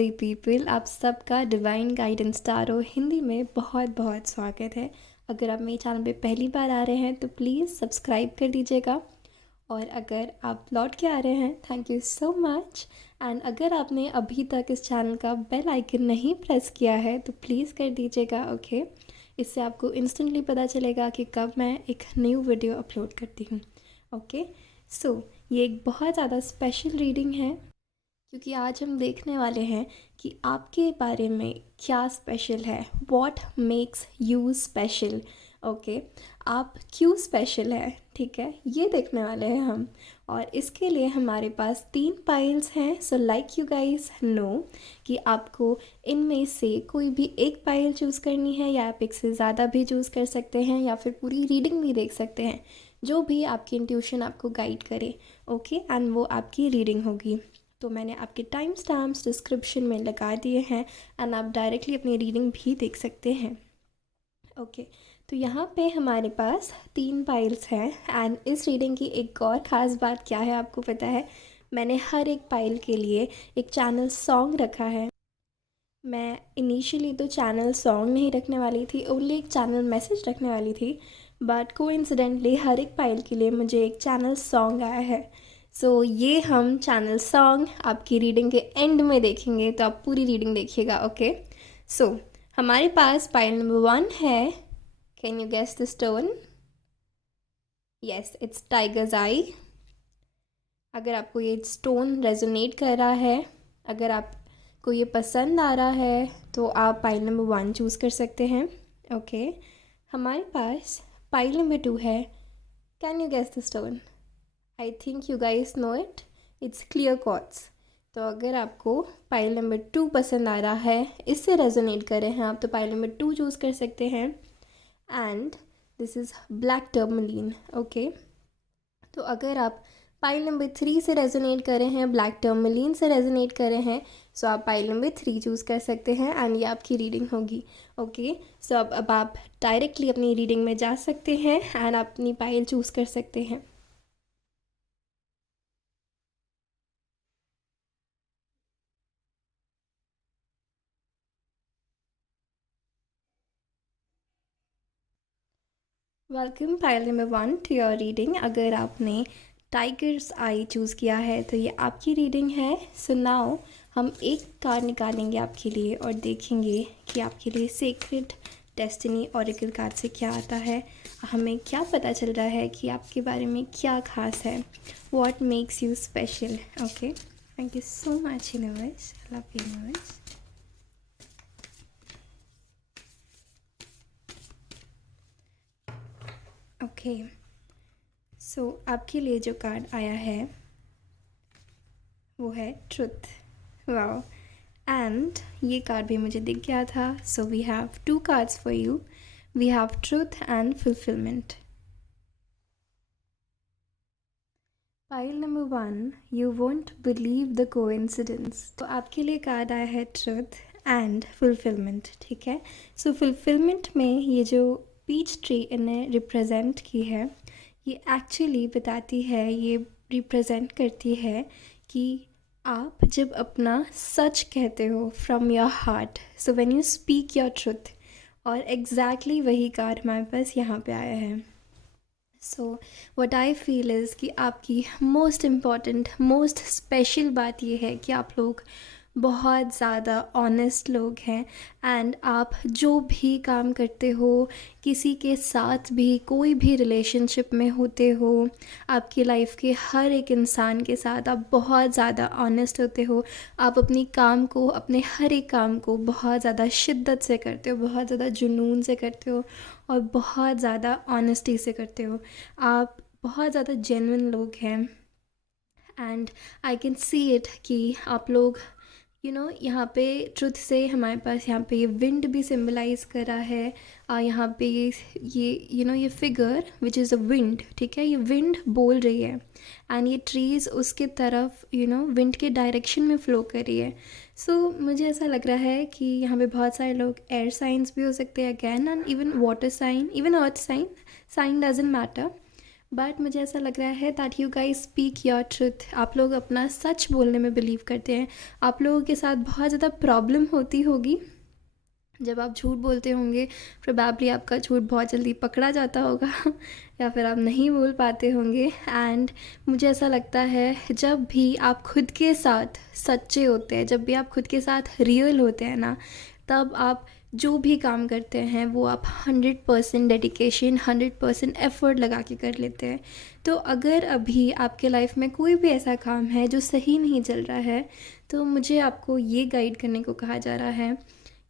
Lovely people, आप सबका divine guidance tarot Hindi में बहुत बहुत स्वागत है। अगर आप मेरे चैनल पे पहली बार आ रहे हैं तो प्लीज़ सब्सक्राइब कर दीजिएगा, और अगर आप लौट के आ रहे हैं thank you so much. And अगर आपने अभी तक इस चैनल का बेल आइकन नहीं प्रेस किया है तो प्लीज़ कर दीजिएगा, ओके। इससे आपको इंस्टेंटली पता चलेगा कि कब मैं एक न्यू वीडियो अपलोड करती हूँ, ओके। सो ये एक बहुत ज़्यादा स्पेशल रीडिंग है, क्योंकि आज हम देखने वाले हैं कि आपके बारे में क्या स्पेशल है, what makes you special, okay. आप क्यों स्पेशल है, ठीक है, ये देखने वाले हैं हम। और इसके लिए हमारे पास 3 पाइल्स हैं। So like you guys know कि आपको इनमें से कोई भी एक पाइल चूज़ करनी है, या आप एक से ज़्यादा भी चूज़ कर सकते हैं, या फिर पूरी रीडिंग भी देख सकते हैं, जो भी आपकी इंट्यूशन आपको गाइड करे, ओके। एंड वो आपकी रीडिंग होगी। तो मैंने आपके टाइम स्टैम्प्स डिस्क्रिप्शन में लगा दिए हैं, एंड आप डायरेक्टली अपनी रीडिंग भी देख सकते हैं, ओके। तो यहाँ पे हमारे पास 3 पाइल्स हैं। एंड इस रीडिंग की एक और ख़ास बात क्या है आपको पता है, मैंने हर एक पाइल के लिए एक चैनल सॉन्ग रखा है। मैं इनिशियली तो चैनल सॉन्ग नहीं रखने वाली थी, ओनली एक चैनल मैसेज रखने वाली थी, बट कोइंसिडेंटली हर एक पाइल के लिए मुझे एक चैनल सॉन्ग आया है। सो ये हम चैनल सॉन्ग आपकी रीडिंग के एंड में देखेंगे, तो आप पूरी रीडिंग देखिएगा, ओके। सो हमारे पास पाइल नंबर 1 है। Can you guess the stone? Yes, it's tiger's eye. अगर आपको ये स्टोन रेजोनेट कर रहा है, अगर आपको ये पसंद आ रहा है, तो आप पाइल नंबर 1 चूज़ कर सकते हैं, ओके। हमारे पास पाइल नंबर 2 है। Can you guess the stone? I think you guys know it, it's clear quartz. तो अगर आपको पाइल नंबर 2 पसंद आ रहा है, इससे रेजोनेट कर रहे हैं आप, तो पाइल नंबर 2 चूज़ कर सकते हैं। And this is black tourmaline, okay. तो अगर आप पाइल नंबर 3 से रेजोनेट कर रहे हैं, ब्लैक टर्मलीन से रेजोनेट कर रहे हैं, सो आप पाइल नंबर 3 चूज़ कर सकते हैं, एंड ये आपकी रीडिंग होगी, ओके। सो अब आप डायरेक्टली अपनी रीडिंग में जा सकते हैं, एंड अपनी पाइल चूज़ कर सकते हैं। Welcome pile number 1 to your reading. अगर आपने टाइगर्स आई चूज़ किया है तो ये आपकी रीडिंग है। सो नाउ हम एक कार्ड निकालेंगे आपके लिए और देखेंगे कि आपके लिए सीक्रेट डेस्टिनी ऑरेकल कार्ड से क्या आता है, हमें क्या पता चल रहा है कि आपके बारे में क्या खास है, what makes you special, okay. Thank you so much universe, love universe. Okay, so आपके लिए जो कार्ड आया है वो है ट्रुथ। वाओ, एंड ये कार्ड भी मुझे दिख गया था। So we have 2 cards for you, we have truth and fulfilment. Pile number 1, you won't believe the coincidence. तो आपके लिए कार्ड आया है ट्रुथ एंड फुलफिलमेंट, ठीक है। सो फुलफिलमेंट में ये जो पीच ट्री इन्हें रिप्रेजेंट की है, ये एक्चुअली बताती है, ये रिप्रेजेंट करती है कि आप जब अपना सच कहते हो from your heart, so when you speak your truth, और एग्जैक्टली वही कार्ड हमारे पास यहाँ पे आया है। So what I feel is कि आपकी मोस्ट इम्पॉर्टेंट मोस्ट स्पेशल बात ये है कि आप लोग बहुत ज़्यादा ऑनेस्ट लोग हैं, एंड आप जो भी काम करते हो, किसी के साथ भी कोई भी रिलेशनशिप में होते हो, आपकी लाइफ के हर एक इंसान के साथ आप बहुत ज़्यादा ऑनेस्ट होते हो। आप अपनी काम को, अपने हर एक काम को बहुत ज़्यादा शिद्दत से करते हो, बहुत ज़्यादा जुनून से करते हो, और बहुत ज़्यादा ऑनेस्टी से करते हो। आप बहुत ज़्यादा जेन्युइन लोग हैं, and I can see it कि आप लोग यहाँ पे ट्रुथ से हमारे पास यहाँ पे ये विंड भी सिंबलाइज कर रहा है। यहाँ पे ये figure which is a wind, ठीक है, ये विंड बोल रही है, एंड ये ट्रीज़ उसके तरफ विंड के डायरेक्शन में फ़्लो कर रही है। सो मुझे ऐसा लग रहा है कि यहाँ पे बहुत सारे लोग एयर साइंस भी हो सकते हैं again, and even water sign, even earth sign, sign doesn't matter, but मुझे ऐसा लग रहा है that you guys speak your truth. आप लोग अपना सच बोलने में बिलीव करते हैं। आप लोगों के साथ बहुत ज़्यादा प्रॉब्लम होती होगी जब आप झूठ बोलते होंगे। प्रोबेबली आपका झूठ बहुत जल्दी पकड़ा जाता होगा या फिर आप नहीं बोल पाते होंगे। एंड मुझे ऐसा लगता है जब भी आप खुद के साथ सच्चे होते हैं, जब भी आप खुद के साथ रियल होते हैं ना, तब आप जो भी काम करते हैं वो आप 100% डेडिकेशन, 100% एफ़र्ट लगा के कर लेते हैं। तो अगर अभी आपके लाइफ में कोई भी ऐसा काम है जो सही नहीं चल रहा है, तो मुझे आपको ये गाइड करने को कहा जा रहा है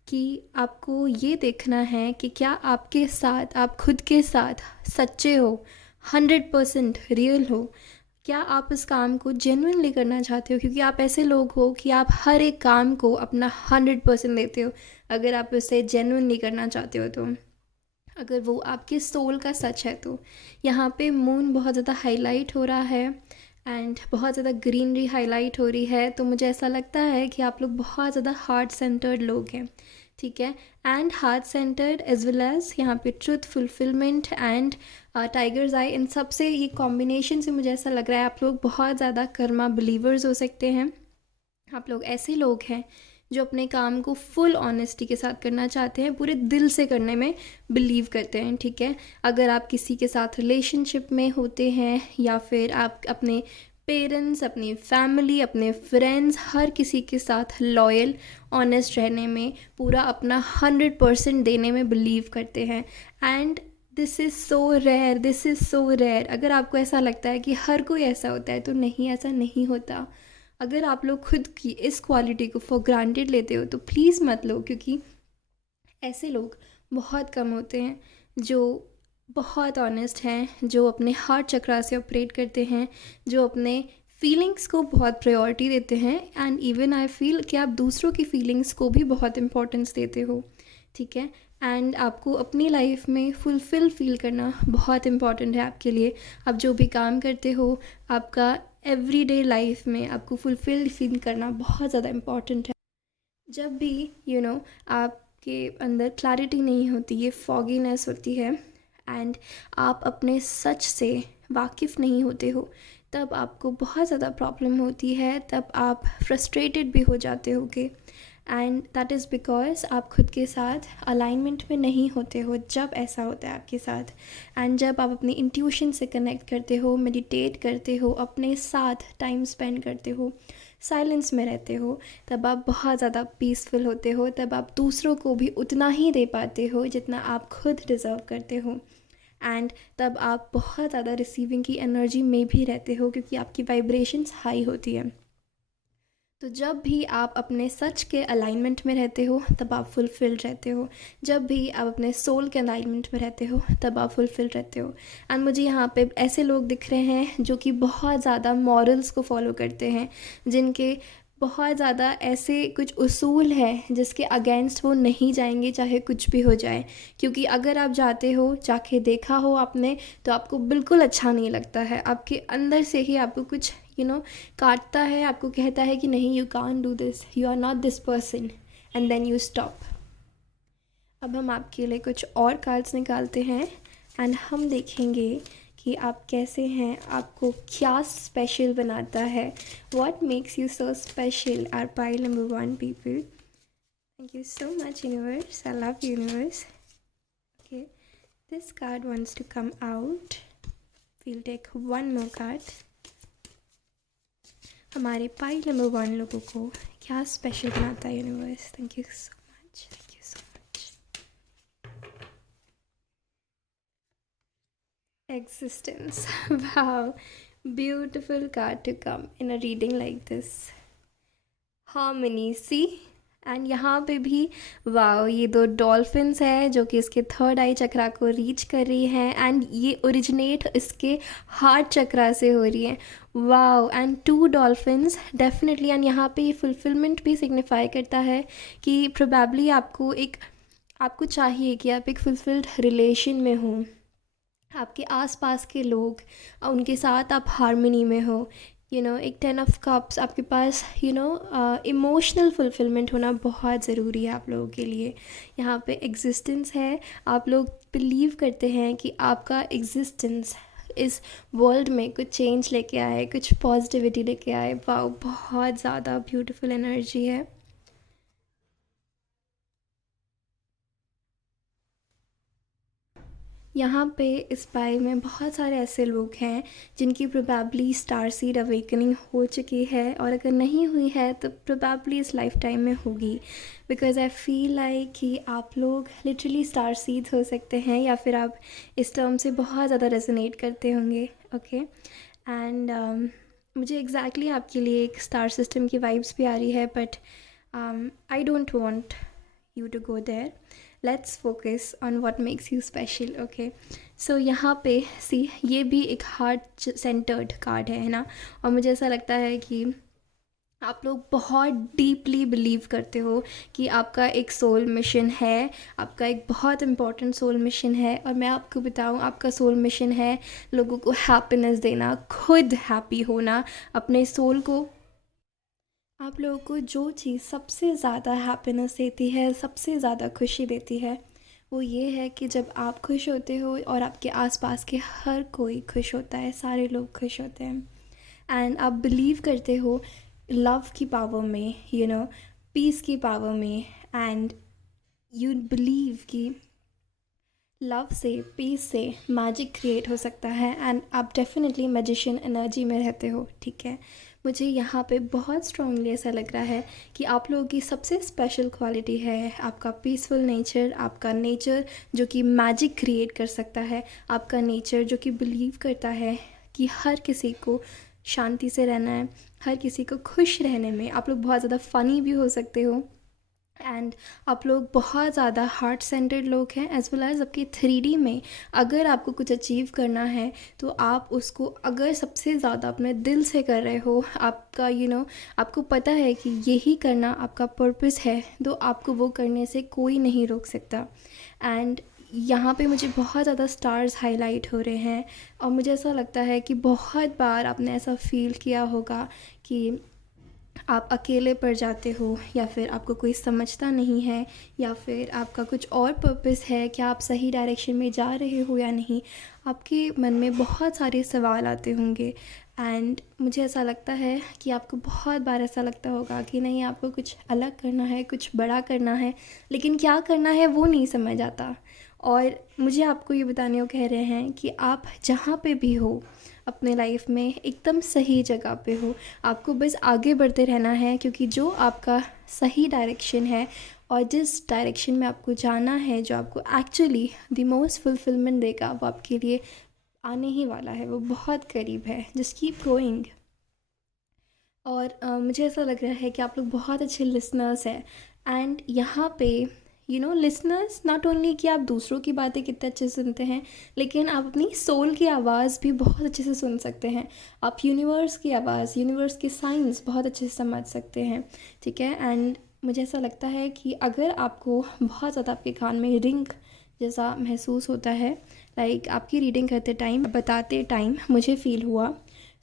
कि आपको ये देखना है कि क्या आपके साथ, आप खुद के साथ सच्चे हो, 100% रियल हो। क्या आप इस काम को जेन्युइनली करना चाहते हो? क्योंकि आप ऐसे लोग हो कि आप हर एक काम को अपना 100% देते हो, अगर आप इसे जेन्युइनली करना चाहते हो तो। अगर वो आपके सोल का सच है तो। यहाँ पे मून बहुत ज़्यादा हाईलाइट हो रहा है एंड बहुत ज़्यादा ग्रीनरी हाईलाइट हो रही है, तो मुझे ऐसा लगता है कि आप लोग बहुत ज़्यादा हार्ट सेंटर्ड लोग हैं, ठीक है। And heart centred as well as यहाँ पे truth, fulfilment and tiger's eye, इन सब से ये कॉम्बिनेशन से मुझे ऐसा लग रहा है आप लोग बहुत ज़्यादा कर्मा बिलीवर्स हो सकते हैं। आप लोग ऐसे लोग हैं जो अपने काम को फुल ऑनेस्टी के साथ करना चाहते हैं, पूरे दिल से करने में बिलीव करते हैं, ठीक है। अगर आप किसी के साथ रिलेशनशिप में होते हैं या फिर आप अपने पेरेंट्स, अपनी फैमिली, अपने फ्रेंड्स, हर किसी के साथ लॉयल, ऑनेस्ट रहने में, पूरा अपना 100% देने में बिलीव करते हैं। And this is so rare, this is so rare. अगर आपको ऐसा लगता है कि हर कोई ऐसा होता है, तो नहीं, ऐसा नहीं होता। अगर आप लोग खुद की इस क्वालिटी को फॉर ग्रांटेड लेते हो तो प्लीज़ मत लो, क्योंकि ऐसे लोग बहुत कम होते हैं जो बहुत ऑनेस्ट हैं, जो अपने हार्ट चक्रा से ऑपरेट करते हैं, जो अपने फीलिंग्स को बहुत प्रायोरिटी देते हैं। एंड इवन आई फील कि आप दूसरों की फीलिंग्स को भी बहुत इम्पोर्टेंस देते हो, ठीक है। एंड आपको अपनी लाइफ में फुलफ़िल फील करना बहुत इम्पॉर्टेंट है आपके लिए। आप जो भी काम करते हो, आपका एवरीडे लाइफ में आपको फुलफ़िल फील करना बहुत ज़्यादा इम्पॉर्टेंट है। जब भी आपके अंदर क्लैरिटी नहीं होती, ये फॉगीनेस होती है एंड आप अपने सच से वाकिफ़ नहीं होते हो, तब आपको बहुत ज़्यादा प्रॉब्लम होती है, तब आप फ्रस्ट्रेटेड भी हो जाते होगे। एंड दैट इज़ बिकॉज आप खुद के साथ अलाइनमेंट में नहीं होते हो जब ऐसा होता है आपके साथ। एंड जब आप अपनी इंट्यूशन से कनेक्ट करते हो, मेडिटेट करते हो, अपने साथ टाइम स्पेंड करते हो, साइलेंस में रहते हो, तब आप बहुत ज़्यादा पीसफुल होते हो। तब आप दूसरों को भी उतना ही दे पाते हो जितना आप खुद डिज़र्व करते हो। एंड तब आप बहुत ज़्यादा रिसीविंग की एनर्जी में भी रहते हो, क्योंकि आपकी वाइब्रेशंस हाई होती है। तो जब भी आप अपने सच के अलाइनमेंट में रहते हो तब आप फुलफिल्ड रहते हो। जब भी आप अपने सोल के अलाइनमेंट में रहते हो तब आप फुलफिल्ड रहते हो। एंड मुझे यहाँ पे ऐसे लोग दिख रहे हैं जो कि बहुत ज़्यादा मॉरल्स को फॉलो करते हैं, जिनके बहुत ज़्यादा ऐसे कुछ उसूल हैं जिसके अगेंस्ट वो नहीं जाएंगे चाहे कुछ भी हो जाए। क्योंकि अगर आप जाते हो, जाके देखा हो आपने, तो आपको बिल्कुल अच्छा नहीं लगता है। आपके अंदर से ही आपको कुछ काटता है, आपको कहता है कि नहीं, you can't do this, you are not this person, and then you stop. अब हम आपके लिए कुछ और कार्ड्स निकालते हैं एंड हम देखेंगे कि आप कैसे हैं, आपको क्या स्पेशल बनाता है। What makes you so special, are pile number 1 people. Thank you so much universe, I love universe. Okay, this card wants to come out, we'll take one more card. हमारे पाइल नंबर 1 लोगों को क्या special बनाता है universe. Thank you so much, thank you so much. Existence. Wow, beautiful card to come in a reading like this. Harmony, see? And यहाँ पे भी wow, ये 2 डॉल्फिन्स हैं जो कि इसके थर्ड आई चक्रा को रीच कर रही हैं एंड ये ओरिजिनेट इसके हार्ट चक्रा से हो रही है। Wow, and 2 dolphins definitely. And यहाँ पे ये फुलफिलमेंट भी सिग्निफाई करता है कि प्रोबेबली आपको चाहिए कि आप एक फुलफिल्ड रिलेशन में हो, आपके आसपास के लोग, उनके साथ आप हार्मनी में हो। एक 10 ऑफ कप्स आपके पास, इमोशनल फुलफिलमेंट होना बहुत ज़रूरी है आप लोगों के लिए। यहाँ पे एग्जिस्टेंस है, आप लोग बिलीव करते हैं कि आपका एग्जिस्टेंस इस वर्ल्ड में कुछ चेंज लेके आए, कुछ पॉजिटिविटी लेके आए। वाह, बहुत ज़्यादा ब्यूटीफुल एनर्जी है। यहाँ पे इस पाई में बहुत सारे ऐसे लोग हैं जिनकी प्रोबेबली स्टार सीड अवेकनिंग हो चुकी है, और अगर नहीं हुई है तो प्रोबेबली इस लाइफ टाइम में होगी। बिकॉज़ आई फील लाइक कि आप लोग लिटरली स्टार सीड्स हो सकते हैं, या फिर आप इस टर्म से बहुत ज़्यादा रेजोनेट करते होंगे। ओके, एंड मुझे एग्जैक्टली आपके लिए एक स्टार सिस्टम की वाइब्स भी आ रही है, but I don't want you to go there. Let's focus on what makes you special. Okay, so यहाँ पे सी ये भी एक हार्ट सेंटर्ड कार्ड है ना, और मुझे ऐसा लगता है कि आप लोग बहुत डीपली बिलीव करते हो कि आपका एक सोल मिशन है, आपका एक बहुत इम्पॉर्टेंट सोल मिशन है। और मैं आपको बताऊं, आपका सोल मिशन है लोगों को हैप्पीनेस देना, खुद हैप्पी होना, अपने सोल को। आप लोगों को जो चीज़ सबसे ज़्यादा हैप्पीनेस देती है, सबसे ज़्यादा खुशी देती है, वो ये है कि जब आप खुश होते हो और आपके आसपास के हर कोई खुश होता है, सारे लोग खुश होते हैं। एंड आप बिलीव करते हो लव की पावर में, पीस की पावर में। एंड यू बिलीव कि लव से, पीस से मैजिक क्रिएट हो सकता है, एंड आप डेफिनेटली मैजिशियन एनर्जी में रहते हो। ठीक है, मुझे यहाँ पे बहुत स्ट्रांगली ऐसा लग रहा है कि आप लोगों की सबसे स्पेशल क्वालिटी है आपका पीसफुल नेचर, आपका नेचर जो कि मैजिक क्रिएट कर सकता है, आपका नेचर जो कि बिलीव करता है कि हर किसी को शांति से रहना है, हर किसी को खुश रहने में। आप लोग बहुत ज़्यादा फ़नी भी हो सकते हो, एंड आप लोग बहुत ज़्यादा हार्ट सेंटर्ड लोग हैं, एज वेल एज आपके 3D में अगर आपको कुछ अचीव करना है तो आप उसको अगर सबसे ज़्यादा अपने दिल से कर रहे हो, आपका आपको पता है कि यही करना आपका पर्पस है, तो आपको वो करने से कोई नहीं रोक सकता। एंड यहाँ पे मुझे बहुत ज़्यादा स्टार्स हाईलाइट हो रहे हैं, और मुझे ऐसा लगता है कि बहुत बार आपने ऐसा फील किया होगा कि आप अकेले पड़ जाते हो, या फिर आपको कोई समझता नहीं है, या फिर आपका कुछ और पर्पस है, क्या आप सही डायरेक्शन में जा रहे हो या नहीं। आपके मन में बहुत सारे सवाल आते होंगे, एंड मुझे ऐसा लगता है कि आपको बहुत बार ऐसा लगता होगा कि नहीं, आपको कुछ अलग करना है, कुछ बड़ा करना है, लेकिन क्या करना है वो नहीं समझ आता। और मुझे आपको ये बताने को कह रहे हैं कि आप जहाँ पे भी हो अपने लाइफ में एकदम सही जगह पे हो, आपको बस आगे बढ़ते रहना है, क्योंकि जो आपका सही डायरेक्शन है और जिस डायरेक्शन में आपको जाना है, जो आपको एक्चुअली द मोस्ट फुलफिलमेंट देगा, वो आपके लिए आने ही वाला है, वो बहुत करीब है। Just keep going. और मुझे ऐसा लग रहा है कि आप लोग बहुत अच्छे लिसनर्स हैं, एंड यहाँ पे लिसनर्स नॉट ओनली कि आप दूसरों की बातें कितने अच्छे से सुनते हैं, लेकिन आप अपनी सोल की आवाज़ भी बहुत अच्छे से सुन सकते हैं। आप यूनिवर्स की आवाज़, यूनिवर्स के साइंस बहुत अच्छे से समझ सकते हैं। ठीक है, एंड मुझे ऐसा लगता है कि अगर आपको बहुत ज़्यादा आपके कान में रिंग जैसा महसूस होता है, लाइक आपकी रीडिंग करते टाइम, बताते टाइम मुझे फ़ील हुआ,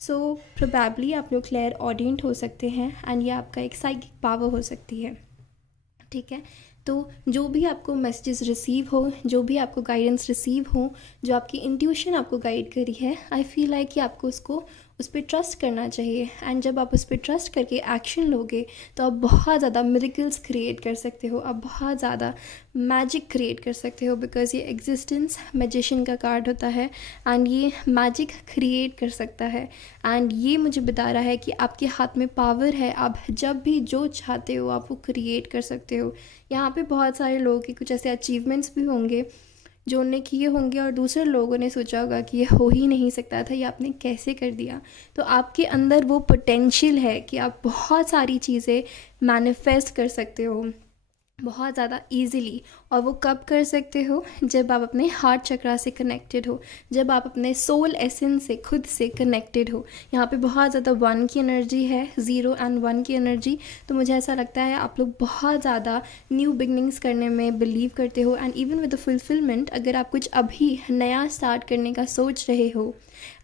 सो प्रोबेबली आप लोग क्लियर ऑडियंट हो सकते हैं, एंड ये आपका एक साइकिक पावर हो सकती है। ठीक है, तो जो भी आपको मैसेजेस रिसीव हो, जो भी आपको गाइडेंस रिसीव हो, जो आपकी इंट्यूशन आपको गाइड करी है, आई फील लाइक कि आपको उस पर ट्रस्ट करना चाहिए। एंड जब आप उस पर ट्रस्ट करके एक्शन लोगे तो आप बहुत ज़्यादा मिरेकल्स क्रिएट कर सकते हो, आप बहुत ज़्यादा मैजिक क्रिएट कर सकते हो, बिकॉज़ ये एग्जिस्टेंस मैजिशियन का कार्ड होता है, एंड ये मैजिक क्रिएट कर सकता है। एंड ये मुझे बता रहा है कि आपके हाथ में पावर है, आप जब भी जो चाहते हो आप वो क्रिएट कर सकते हो। यहाँ पे बहुत सारे लोगों के कुछ ऐसे अचीवमेंट्स भी होंगे जो उन्होंने किए होंगे, और दूसरे लोगों ने सोचा होगा कि ये हो ही नहीं सकता था, ये आपने कैसे कर दिया। तो आपके अंदर वो पोटेंशियल है कि आप बहुत सारी चीज़ें मैनिफेस्ट कर सकते हो बहुत ज़्यादा ईज़िली। और वो कब कर सकते हो, जब आप अपने हार्ट चक्रा से कनेक्टेड हो, जब आप अपने सोल एसेंस से, खुद से कनेक्टेड हो। यहाँ पे बहुत ज़्यादा 1 की एनर्जी है, 0 एंड 1 की एनर्जी। तो मुझे ऐसा लगता है आप लोग बहुत ज़्यादा न्यू बिगनिंग्स करने में बिलीव करते हो, and even with the fulfilment, अगर आप कुछ अभी नया स्टार्ट करने का सोच रहे हो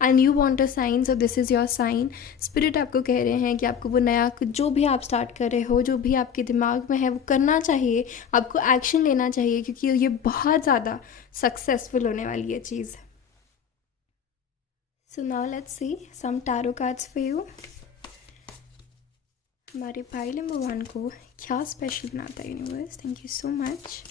and you want a sign, so this is your sign. Spirit आपको कह रहे हैं कि आपको वो नया कुछ जो भी आप स्टार्ट कर रहे हो, जो भी आपके दिमाग में है, वो करना चाहिए, आपको एक्शन लेना चाहिए, क्योंकि ये बहुत ज़्यादा सक्सेसफुल होने वाली है चीज़। So now let's see some tarot cards for you. हमारे पाइल नंबर 1 को क्या स्पेशल बनाता है universe? Thank you so much.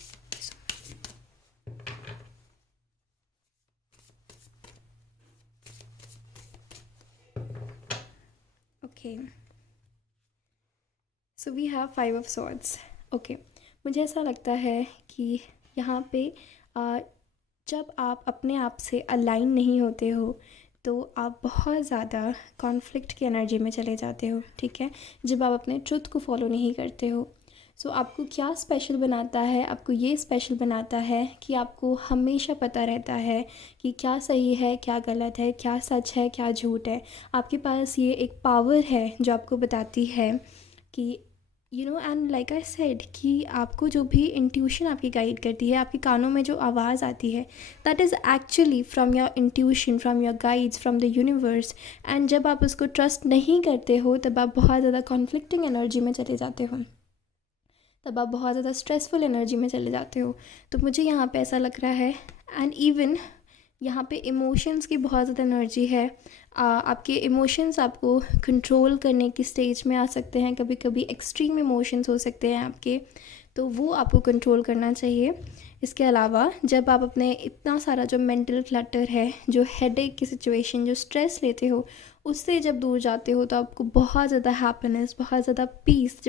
Okay, so we have 5 of swords. Okay, मुझे ऐसा लगता है कि यहाँ पे जब आप अपने आप से अलाइन नहीं होते हो तो आप बहुत ज़्यादा कॉन्फ्लिक्ट की एनर्जी में चले जाते हो. ठीक है, जब आप अपने ट्रुथ को फॉलो नहीं करते हो. सो आपको क्या स्पेशल बनाता है? आपको ये स्पेशल बनाता है कि आपको हमेशा पता रहता है कि क्या सही है, क्या गलत है, क्या सच है, क्या झूठ है. आपके पास ये एक पावर है जो आपको बताती है कि एंड लाइक आई सेड कि आपको जो भी इंट्यूशन आपकी गाइड करती है, आपके कानों में जो आवाज़ आती है, that is actually from your intuition, from your guides, from the universe. And जब आप उसको ट्रस्ट नहीं करते हो तब आप बहुत ज़्यादा कॉन्फ्लिक्टिंग एनर्जी में चले जाते हो, तब आप बहुत ज़्यादा स्ट्रेसफुल एनर्जी में चले जाते हो. तो मुझे यहाँ पे ऐसा लग रहा है. एंड इवन यहाँ पे इमोशंस की बहुत ज़्यादा एनर्जी है. आपके इमोशंस आपको कंट्रोल करने की स्टेज में आ सकते हैं. कभी कभी एक्सट्रीम इमोशंस हो सकते हैं आपके, तो वो आपको कंट्रोल करना चाहिए. इसके अलावा जब आप अपने इतना सारा जो मेंटल क्लटर है, जो हेडेक की सिचुएशन, जो स्ट्रेस लेते हो, उससे जब दूर जाते हो तो आपको बहुत ज़्यादा हैप्पीनेस, बहुत ज़्यादा पीस,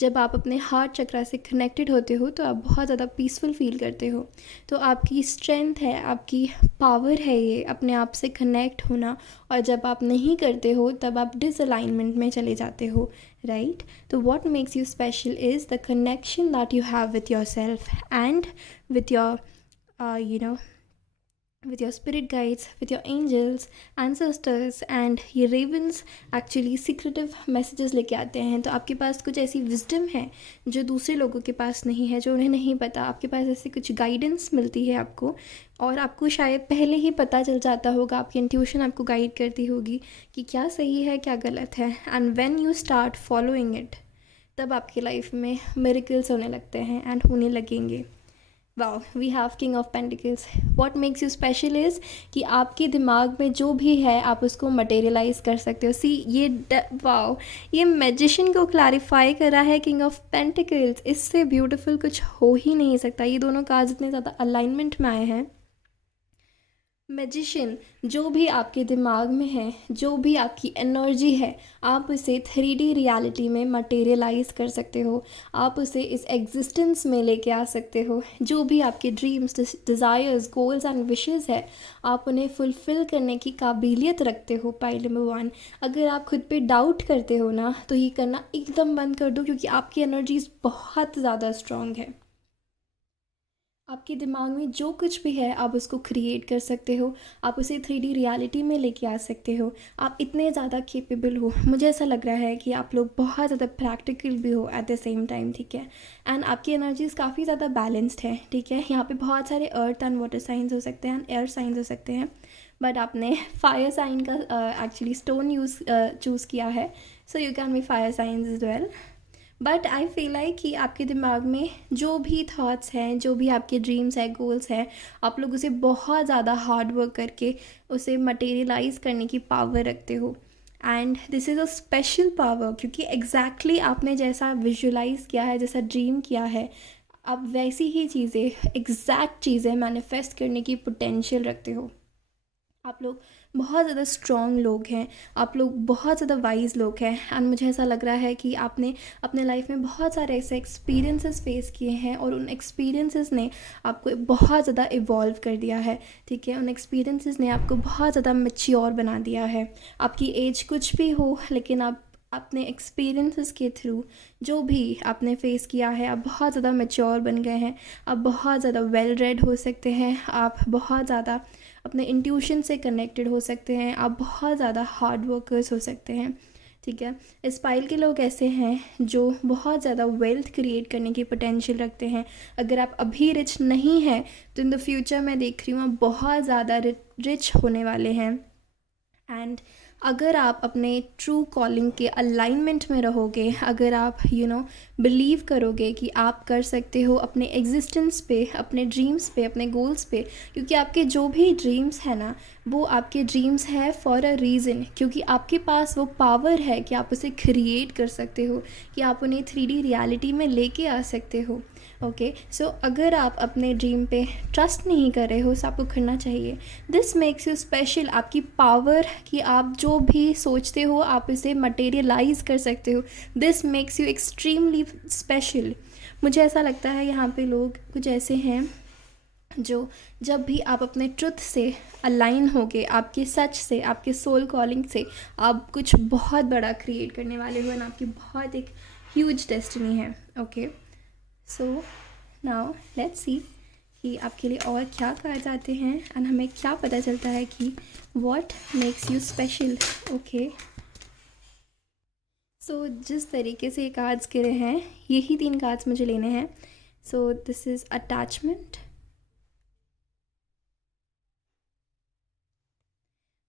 जब आप अपने हार्ट चक्रा से कनेक्टेड होते हो तो आप बहुत ज़्यादा पीसफुल फील करते हो. तो आपकी स्ट्रेंथ है, आपकी पावर है ये अपने आप से कनेक्ट होना. और जब आप नहीं करते हो तब आप डिसअलाइनमेंट में चले जाते हो, राइट. तो what makes you special is the connection that you have with your self and with your with your spirit guides, with your angels, ancestors. and ये ravens actually secretive messages लेके आते हैं. तो आपके पास कुछ ऐसी wisdom है जो दूसरे लोगों के पास नहीं है, जो उन्हें नहीं पता. आपके पास ऐसी कुछ guidance मिलती है आपको, और आपको शायद पहले ही पता चल जाता होगा, आपकी इंट्यूशन आपको गाइड करती होगी कि क्या सही है, क्या गलत है. And when you start following it, तब आपकी लाइफ में मिरेकल्स होने लगते हैं एंड होने लगेंगे. Wow, we have king of pentacles. What makes you special is कि आपके दिमाग में जो भी है आप उसको मटेरियलाइज कर सकते हो. सी ये वाओ, ये मैजिशियन को क्लैरिफाई करा है किंग ऑफ पेंटिकल्स. इससे ब्यूटीफुल कुछ हो ही नहीं सकता. ये दोनों कार्ड्स इतने ज़्यादा अलाइनमेंट में आए हैं. मैजिशियन, जो भी आपके दिमाग में है, जो भी आपकी एनर्जी है, आप उसे 3D रियलिटी में मटेरियलाइज कर सकते हो. आप उसे इस एग्जिस्टेंस में लेके आ सकते हो. जो भी आपके dreams, desires, goals and wishes है, आप उन्हें फुलफ़िल करने की काबिलियत रखते हो. पाइल नंबर 1, अगर आप खुद पे डाउट करते हो ना, तो ये करना एकदम बंद कर दो, क्योंकि आपकी एनर्जीज बहुत ज़्यादा स्ट्रॉन्ग है. आपके दिमाग में जो कुछ भी है आप उसको क्रिएट कर सकते हो. आप उसे 3D रियलिटी में लेके आ सकते हो. आप इतने ज़्यादा केपेबल हो. मुझे ऐसा लग रहा है कि आप लोग बहुत ज़्यादा प्रैक्टिकल भी हो एट द सेम टाइम, ठीक है. एंड आपकी एनर्जीज काफ़ी ज़्यादा बैलेंस्ड है, ठीक है. यहाँ पे बहुत सारे अर्थ एंड वाटर साइंस हो सकते हैं एंड एयर साइंस हो सकते हैं, बट आपने फायर साइन का एक्चुअली स्टोन चूज़ किया है. So you can B fire science is well. But I feel like कि आपके दिमाग में जो भी थॉट्स हैं, जो भी आपके ड्रीम्स हैं, गोल्स हैं, आप लोग उसे बहुत ज़्यादा हार्ड वर्क करके उसे मटेरियलाइज करने की पावर रखते हो. And this is a special power, क्योंकि एग्जैक्टली आपने जैसा विजुलाइज किया है, जैसा ड्रीम किया है, आप वैसी ही चीज़ें, एग्जैक्ट चीज़ें मैनिफेस्ट करने की पोटेंशियल रखते हो. आप लोग बहुत ज़्यादा स्ट्रॉन्ग लोग हैं. आप लोग बहुत ज़्यादा वाइज लोग हैं. एंड मुझे ऐसा लग रहा है कि आपने अपने लाइफ में बहुत सारे ऐसे एक्सपीरियंसेस फेस किए हैं, और उन एक्सपीरियंसेस ने आपको बहुत ज़्यादा इवॉल्व कर दिया है, ठीक है. उन एक्सपीरियंसेस ने आपको बहुत ज़्यादा मैच्योर बना दिया है. आपकी एज कुछ भी हो, लेकिन आप अपने एक्सपीरियंसेस के थ्रू जो भी आपने फेस किया है, आप बहुत ज़्यादा मैच्योर बन गए हैं. आप बहुत ज़्यादा वेल रेड हो सकते हैं. आप बहुत ज़्यादा अपने इंट्यूशन से कनेक्टेड हो सकते हैं. आप बहुत ज़्यादा हार्ड वर्कर्स हो सकते हैं, ठीक है. इस पाइल के लोग ऐसे हैं जो बहुत ज़्यादा वेल्थ क्रिएट करने की पोटेंशियल रखते हैं. अगर आप अभी रिच नहीं हैं तो इन द फ्यूचर मैं देख रही हूँ आप बहुत ज़्यादा रिच होने वाले हैं. एंड अगर आप अपने ट्रू कॉलिंग के अलाइनमेंट में रहोगे, अगर आप बिलीव करोगे कि आप कर सकते हो अपने एग्जिस्टेंस पे, अपने ड्रीम्स पे, अपने गोल्स पे, क्योंकि आपके जो भी ड्रीम्स हैं ना, वो आपके ड्रीम्स है फॉर अ रीज़न, क्योंकि आपके पास वो पावर है कि आप उसे क्रिएट कर सकते हो, कि आप उन्हें 3D रियलिटी में लेके आ सकते हो। ओके, सो अगर आप अपने ड्रीम पे ट्रस्ट नहीं कर रहे हो, तो आपको करना चाहिए। This makes you special. आपकी पावर कि आप जो भी सोचते हो आप इसे मटेरियलाइज कर सकते हो, this makes you extremely special. मुझे ऐसा लगता है यहाँ पे लोग कुछ ऐसे हैं जो, जब भी आप अपने ट्रुथ से अलाइन होगे, आपके सच से, आपके सोल कॉलिंग से, आप कुछ बहुत बड़ा क्रिएट करने वाले हो, और आपकी बहुत एक ह्यूज डेस्टिनी है। ओके, सो नाउ लेट्स सी कि आपके लिए और क्या कार्ड्स आते हैं, एंड हमें क्या पता चलता है कि what makes you special. Okay, so जिस तरीके से ये कार्ड्स गिरे हैं, यही 3 कार्ड्स मुझे लेने हैं। सो this is attachment,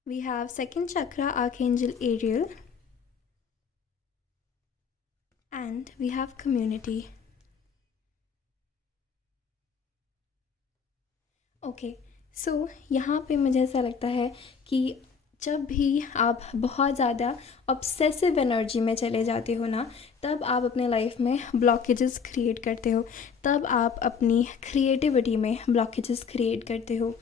we have second chakra, Archangel Ariel, and we have community. Okay, so यहाँ पे मुझे ऐसा लगता है कि जब भी आप बहुत ज़्यादा ऑब्सेसिव एनर्जी में चले जाते हो ना, तब आप अपने लाइफ में ब्लॉकेजेस क्रिएट करते हो, तब आप अपनी क्रिएटिविटी में ब्लॉकेजेस क्रिएट करते हो।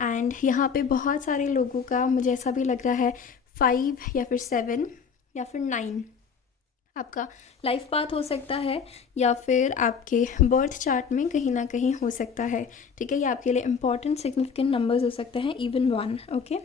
एंड यहाँ पे बहुत सारे लोगों का मुझे ऐसा भी लग रहा है 5 या फिर 7 या फिर 9 आपका लाइफ पाथ हो सकता है, या फिर आपके बर्थ चार्ट में कहीं ना कहीं हो सकता है। ठीक है, ये आपके लिए इंपॉर्टेंट सिग्निफिकेंट नंबर्स हो सकते हैं, इवन 1। ओके,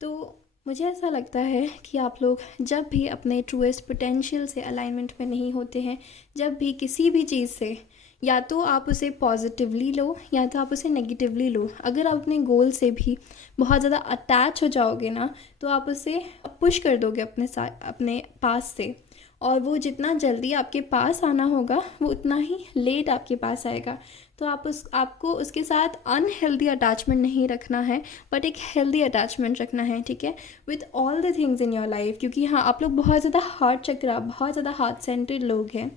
तो मुझे ऐसा लगता है कि आप लोग जब भी अपने ट्रूएस्ट पोटेंशियल से अलाइनमेंट में नहीं होते हैं, जब भी किसी भी चीज़ से, या तो आप उसे पॉजिटिवली लो या तो आप उसे नेगेटिवली लो, अगर आप अपने गोल से भी बहुत ज़्यादा अटैच हो जाओगे ना, तो आप उसे पुश कर दोगे अपने साथ, अपने पास से, और वो जितना जल्दी आपके पास आना होगा वो उतना ही लेट आपके पास आएगा। तो आपको उसके साथ अनहेल्दी अटैचमेंट नहीं रखना है, बट एक हेल्दी अटैचमेंट रखना है। ठीक है, with all the things in your life, क्योंकि हाँ, आप लोग बहुत ज़्यादा हार्ट चक्रा, बहुत ज़्यादा हार्ट सेंटर्ड लोग हैं।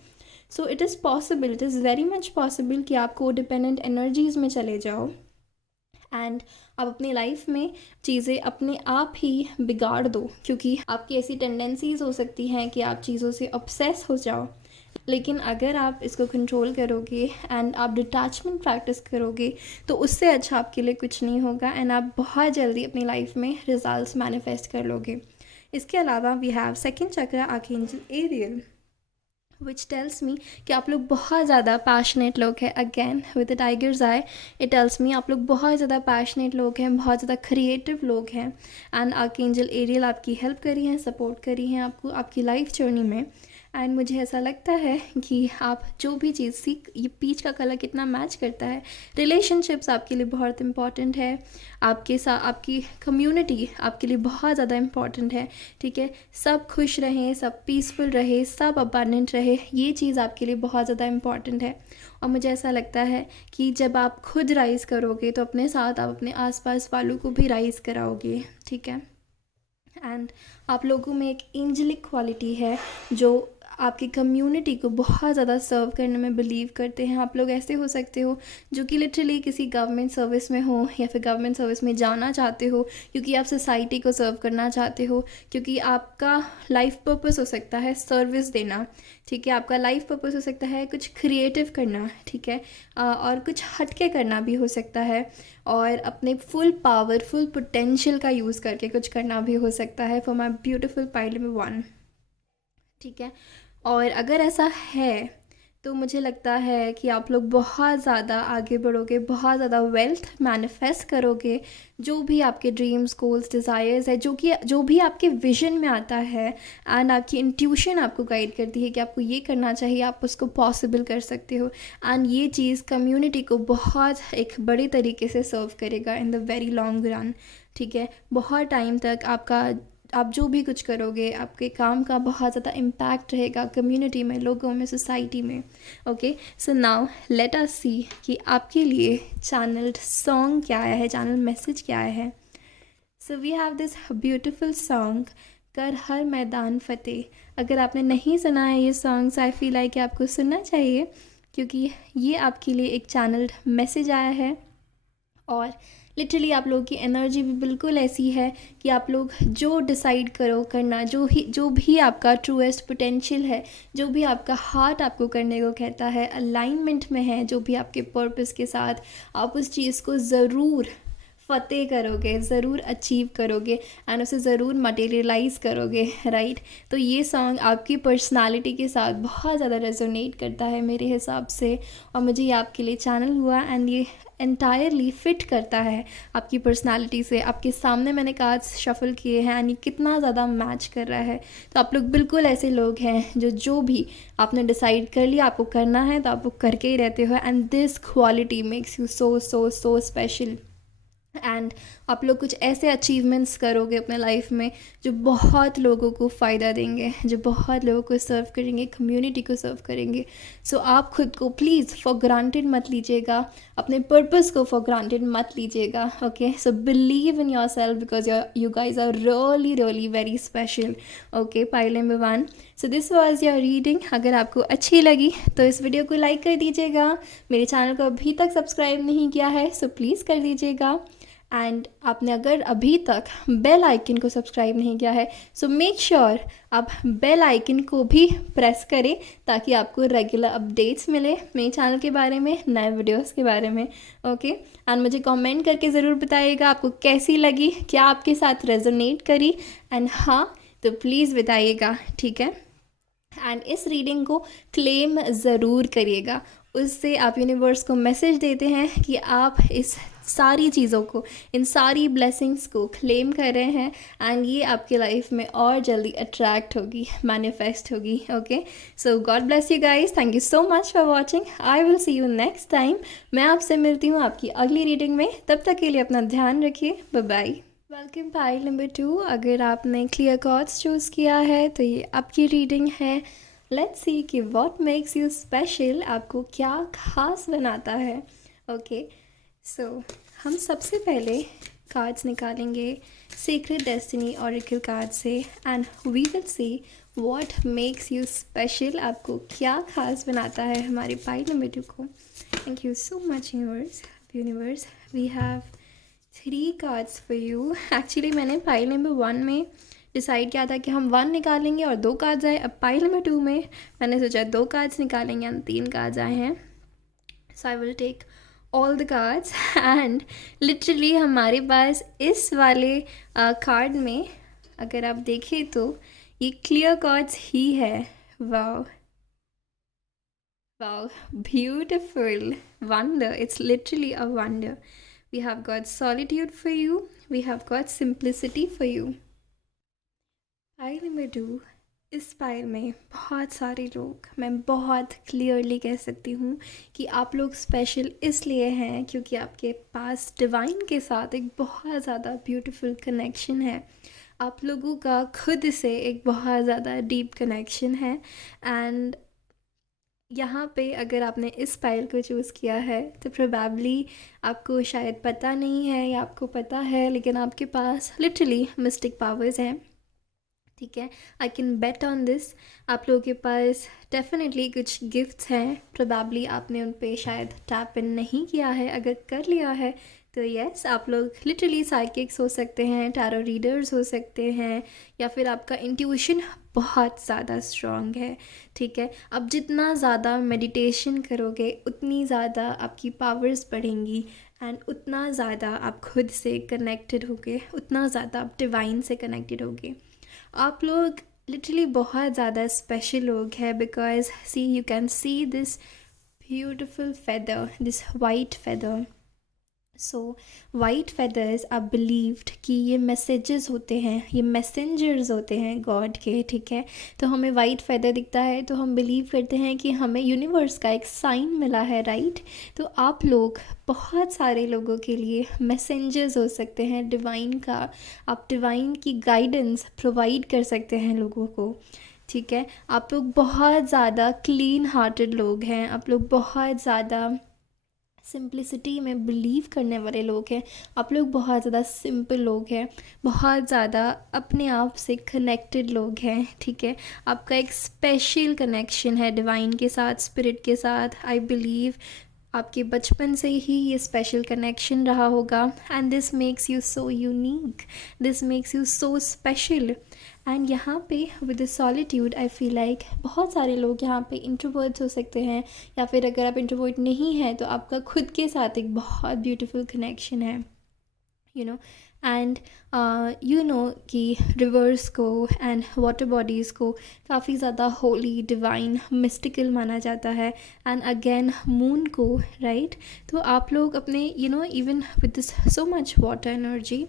सो it is possible, it is very much possible कि आप कोडिपेंडेंट एनर्जीज़ में चले जाओ, एंड आप अपनी लाइफ में चीज़ें अपने आप ही बिगाड़ दो, क्योंकि आपकी ऐसी टेंडेंसीज़ हो सकती हैं कि आप चीज़ों से ऑब्सेस हो जाओ। लेकिन अगर आप इसको कंट्रोल करोगे एंड आप डिटैचमेंट प्रैक्टिस करोगे, तो उससे अच्छा आपके लिए कुछ नहीं होगा, एंड आप बहुत जल्दी अपनी लाइफ में रिजल्ट्स मैनिफेस्ट कर लोगे। इसके अलावा we have second chakra, archangel Ariel, which tells me कि आप लोग बहुत ज़्यादा पैशनेट लोग हैं। Again with the tiger's eye, it tells me आप लोग बहुत ज़्यादा पैशनेट लोग हैं, बहुत ज़्यादा क्रिएटिव लोग हैं, एंड आर्कएंजल एरियल आपकी हेल्प करी हैं, सपोर्ट करी हैं आपको आपकी लाइफ जर्नी में। एंड मुझे ऐसा लगता है कि आप जो भी चीज़ सीख, ये पीच का कलर कितना मैच करता है, रिलेशनशिप्स आपके लिए बहुत इंपॉर्टेंट है, आपके साथ आपकी कम्युनिटी आपके लिए बहुत ज़्यादा इंपॉर्टेंट है। ठीक है, सब खुश रहें, सब पीसफुल रहे, सब अबंडेंट रहे, ये चीज़ आपके लिए बहुत ज़्यादा इंपॉर्टेंट है। और मुझे ऐसा लगता है कि जब आप खुद राइज़ करोगे, तो अपने साथ आप अपने आसपास वालों को भी राइज़ कराओगे। ठीक है, एंड आप लोगों में एक एंजलिक क्वालिटी है जो आपकी कम्युनिटी को बहुत ज़्यादा सर्व करने में बिलीव करते हैं। आप लोग ऐसे हो सकते हो जो कि लिटरली किसी गवर्नमेंट सर्विस में हो, या फिर गवर्नमेंट सर्विस में जाना चाहते हो क्योंकि आप सोसाइटी को सर्व करना चाहते हो, क्योंकि आपका लाइफ पर्पस हो सकता है सर्विस देना। ठीक है, आपका लाइफ पर्पस हो सकता है कुछ क्रिएटिव करना। ठीक है, और कुछ हटके करना भी हो सकता है, और अपने फुल पावर, फुल पोटेंशियल का यूज़ करके कुछ करना भी हो सकता है फॉर माई ब्यूटिफुल पाइल में 1। ठीक है, और अगर ऐसा है तो मुझे लगता है कि आप लोग बहुत ज़्यादा आगे बढ़ोगे, बहुत ज़्यादा वेल्थ मैनिफेस्ट करोगे। जो भी आपके ड्रीम्स, गोल्स, डिज़ायर्स है, जो भी आपके विजन में आता है, एंड आपकी इंट्यूशन आपको गाइड करती है कि आपको ये करना चाहिए, आप उसको पॉसिबल कर सकते हो। एंड ये चीज़ कम्युनिटी को बहुत एक बड़े तरीके से सर्व करेगा in the very long run. ठीक है, बहुत टाइम तक आप जो भी कुछ करोगे, आपके काम का बहुत ज़्यादा इम्पैक्ट रहेगा कम्युनिटी में, लोगों में, सोसाइटी में। Okay, so now let us see कि आपके लिए चैनल्ड सॉन्ग क्या आया है, चैनल मैसेज क्या आया है। So we have this beautiful song कर हर मैदान फ़तेह। अगर आपने नहीं सुना है ये सॉन्ग्स, आई फील लाइक कि आपको सुनना चाहिए, क्योंकि ये आपके लिए एक चैनल्ड मैसेज आया है। और लिटरली आप लोगों की एनर्जी भी बिल्कुल ऐसी है कि आप लोग जो डिसाइड करो करना, जो भी आपका ट्रूएस्ट पोटेंशियल है, जो भी आपका हार्ट आपको करने को कहता है, अलाइनमेंट में है जो भी आपके पर्पस के साथ, आप उस चीज़ को ज़रूर फ़तेह करोगे, ज़रूर अचीव करोगे एंड उसे ज़रूर मटेरियलाइज़ करोगे, राइट। तो ये सॉन्ग आपकी पर्सनालिटी के साथ बहुत ज़्यादा रेजोनेट करता है मेरे हिसाब से, और मुझे ये आपके लिए चैनल हुआ एंड ये एंटायरली फिट करता है आपकी पर्सनालिटी से। आपके सामने मैंने कार्ड्स शफल किए हैं एंड ये कितना ज़्यादा मैच कर रहा है। तो आप लोग बिल्कुल ऐसे लोग हैं जो भी आपने डिसाइड कर लिया आपको करना है तो आप वो करके ही रहते हो, and this quality makes you so so so special. And आप लोग कुछ ऐसे अचीवमेंट्स करोगे अपने लाइफ में जो बहुत लोगों को फ़ायदा देंगे, जो बहुत लोगों को सर्व करेंगे, कम्युनिटी को सर्व करेंगे। सो आप खुद को प्लीज़ फॉर ग्रांटेड मत लीजिएगा, अपने पर्पस को फॉर ग्रांटेड मत लीजिएगा। Okay, so believe in yourself because you guys are really really very special. Okay, pile number 1। So this was your reading. अगर आपको अच्छी लगी तो इस वीडियो को लाइक कर दीजिएगा। मेरे चैनल को अभी तक सब्सक्राइब नहीं किया है सो प्लीज़ कर दीजिएगा। एंड आपने अगर अभी तक बेल आइकन को सब्सक्राइब नहीं किया है सो मेक श्योर आप बेल आइकन को भी प्रेस करें ताकि आपको रेगुलर अपडेट्स मिले मेरे चैनल के बारे में, नए वीडियोस के बारे में। ओके, एंड मुझे कमेंट करके ज़रूर बताइएगा आपको कैसी लगी, क्या आपके साथ रेजोनेट करी, एंड हाँ तो प्लीज़ बताइएगा, ठीक है। एंड इस रीडिंग को क्लेम ज़रूर करिएगा, उससे आप यूनिवर्स को मैसेज देते हैं कि आप इस सारी चीज़ों को, इन सारी ब्लेसिंग्स को क्लेम कर रहे हैं एंड ये आपके लाइफ में और जल्दी अट्रैक्ट होगी, मैनिफेस्ट होगी। Okay, so God bless you guys, thank you so much for watching. I will see you next time. मैं आपसे मिलती हूँ आपकी अगली रीडिंग में, तब तक के लिए अपना ध्यान रखिए। Bye bye. Welcome pile number 2। अगर आपने क्लियर कॉर्ड्स चूज़ किया है तो ये आपकी रीडिंग है। लेट्स सी कि व्हाट मेक्स यू स्पेशल, आपको क्या खास बनाता है। ओके, सो हम सबसे पहले कार्ड्स निकालेंगे सीक्रेट डेस्टिनी ऑरेकल कार्ड से and we will see what makes you special, आपको क्या खास बनाता है हमारे पाइल नंबर 2 को। Thank you so much universe. We have 3 cards for you. Actually मैंने पाइल नंबर 1 में डिसाइड किया था कि हम 1 निकालेंगे और 2 कार्ड्स आए। अब पाइल नंबर 2 में मैंने सोचा 2 कार्ड्स निकालेंगे एंड 3 कार्ड्स आए हैं। So I will take all the cards and literally हमारे पास इस वाले कार्ड में अगर आप देखें तो ये क्लियर कार्ड्स ही है। Wow wow, beautiful, wonder, it's literally a wonder. We have got solitude for you. We have got simplicity for you. Pile number 2, इस पाइल में बहुत सारे लोग, मैं बहुत क्लियरली कह सकती हूँ कि आप लोग स्पेशल इसलिए हैं क्योंकि आपके पास डिवाइन के साथ एक बहुत ज़्यादा ब्यूटीफुल कनेक्शन है। आप लोगों का खुद से एक बहुत ज़्यादा डीप कनेक्शन है। एंड यहाँ पे अगर आपने इस पाइल को चूज़ किया है तो प्रोबेबली आपको शायद पता नहीं है या आपको पता है, लेकिन आपके पास लिटरली मिस्टिक पावर्स हैं, ठीक है। I can bet on this. आप लोगों के पास डेफिनेटली कुछ गिफ्ट्स हैं, प्रोबेबली आपने उन पे शायद टैप इन नहीं किया है। अगर कर लिया है तो यस, आप लोग लिटरली साइकिक्स हो सकते हैं, टैरो रीडर्स हो सकते हैं, या फिर आपका इंट्यूशन बहुत ज़्यादा स्ट्रॉन्ग है, ठीक है। अब जितना ज़्यादा मेडिटेशन करोगे उतनी ज़्यादा आपकी पावर्स बढ़ेंगी एंड उतना ज़्यादा आप खुद से कनेक्टेड होगे, उतना ज़्यादा आप डिवाइन से कनेक्टेड होगे। आप लोग लिटरली बहुत ज़्यादा स्पेशल लोग हैं because see you can see this beautiful feather, this white feather. So white feathers आप बिलीव्ड कि ये मैसेजेस होते हैं, ये मैसेंजर्स होते हैं गॉड के, ठीक है। तो हमें वाइट फेदर दिखता है तो हम बिलीव करते हैं कि हमें यूनिवर्स का एक साइन मिला है, राइट। तो आप लोग बहुत सारे लोगों के लिए मैसेंजर्स हो सकते हैं डिवाइन का। आप डिवाइन की गाइडेंस प्रोवाइड कर सकते हैं लोगों को, ठीक है। आप लोग बहुत ज़्यादा क्लीन हार्टेड लोग हैं, आप लोग बहुत ज़्यादा सिंप्लिसिटी में बिलीव करने वाले लोग हैं। आप लोग बहुत ज़्यादा सिंपल लोग हैं, बहुत ज़्यादा अपने आप से कनेक्टेड लोग हैं, ठीक है। आपका एक स्पेशल कनेक्शन है डिवाइन के साथ, स्पिरिट के साथ। आई बिलीव आपके बचपन से ही ये स्पेशल कनेक्शन रहा होगा, and this makes you so unique, this makes you so special. And यहाँ पे with the solitude I feel like बहुत सारे लोग यहाँ पे इंट्रोवर्ट्स हो सकते हैं, या फिर अगर आप इंट्रोवर्ट नहीं हैं तो आपका खुद के साथ एक बहुत ब्यूटीफुल कनेक्शन है, you know. And you know कि रिवर्स को एंड वाटर बॉडीज़ को काफ़ी ज़्यादा होली, डिवाइन, मिस्टिकल माना जाता है, एंड अगेन मून को, राइट। तो आप लोग अपने you know even with this so much water energy,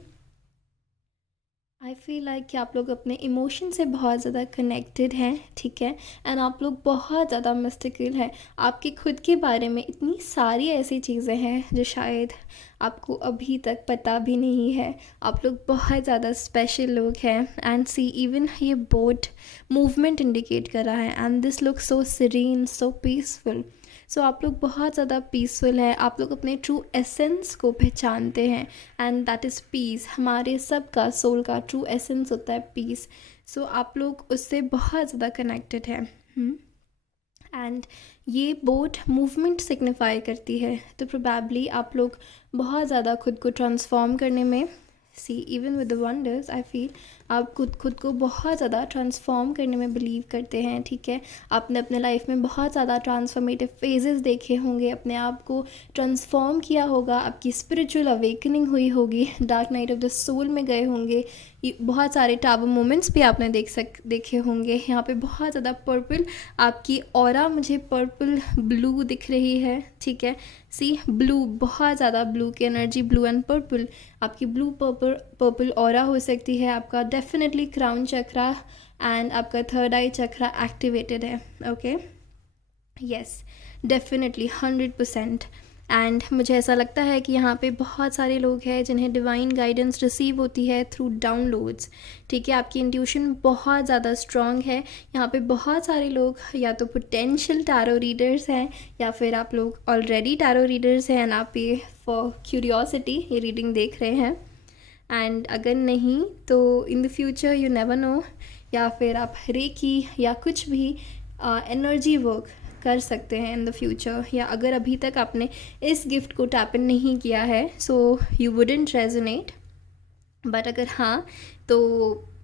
I feel like कि आप लोग अपने इमोशन से बहुत ज़्यादा कनेक्टेड हैं, ठीक है। एंड आप लोग बहुत ज़्यादा मिस्टिकल हैं। आपके खुद के बारे में इतनी सारी ऐसी चीज़ें हैं जो शायद आपको अभी तक पता भी नहीं है। आप लोग बहुत ज़्यादा स्पेशल लोग हैं। एंड सी इवन ये बोट मूवमेंट इंडिकेट कर रहा है, and this look so serene, so peaceful. So आप लोग बहुत ज़्यादा पीसफुल है। आप लोग अपने ट्रू एसेंस को पहचानते हैं, एंड दैट इज़ पीस। हमारे सब का सोल का ट्रू एसेंस होता है पीस। सो आप लोग उससे बहुत ज़्यादा कनेक्टेड है। एंड ये बोट मूवमेंट सिग्निफाई करती है, तो प्रोबेबली आप लोग बहुत ज़्यादा खुद को ट्रांसफॉर्म करने में, see even with the wonders I feel, आप खुद को बहुत ज़्यादा ट्रांसफॉर्म करने में बिलीव करते हैं, ठीक है। आपने अपने लाइफ में बहुत ज़्यादा ट्रांसफॉर्मेटिव फेजेस देखे होंगे, अपने आप को ट्रांसफॉर्म किया होगा, आपकी स्पिरिचुअल अवेकनिंग हुई होगी, dark night of the soul में गए होंगे। बहुत सारे टावर मोमेंट्स भी आपने देखे होंगे। यहाँ पे बहुत ज़्यादा पर्पल, आपकी ऑरा मुझे पर्पल ब्लू दिख रही है, ठीक है। सी ब्लू, बहुत ज़्यादा ब्लू की एनर्जी, ब्लू एंड पर्पल, आपकी ब्लू पर्पल ऑरा हो सकती है। आपका डेफिनेटली क्राउन चक्रा एंड आपका थर्ड आई चक्रा एक्टिवेटेड है, ओके। Yes, definitely 100%। एंड मुझे ऐसा लगता है कि यहाँ पे बहुत सारे लोग हैं जिन्हें डिवाइन गाइडेंस रिसीव होती है थ्रू डाउनलोड्स, ठीक है। आपकी इंट्यूशन बहुत ज़्यादा स्ट्रॉन्ग है। यहाँ पे बहुत सारे लोग या तो पोटेंशियल टैरो रीडर्स हैं, या फिर आप लोग ऑलरेडी टैरो रीडर्स हैं एंड आप ये फॉर क्यूरियोसिटी ये रीडिंग देख रहे हैं। एंड अगर नहीं तो in the future you never know, या फिर आप रेकी या कुछ भी एनर्जी वर्क कर सकते हैं इन द फ्यूचर। या अगर अभी तक आपने इस गिफ्ट को टैप इन नहीं किया है, so you wouldn't resonate, but अगर हाँ तो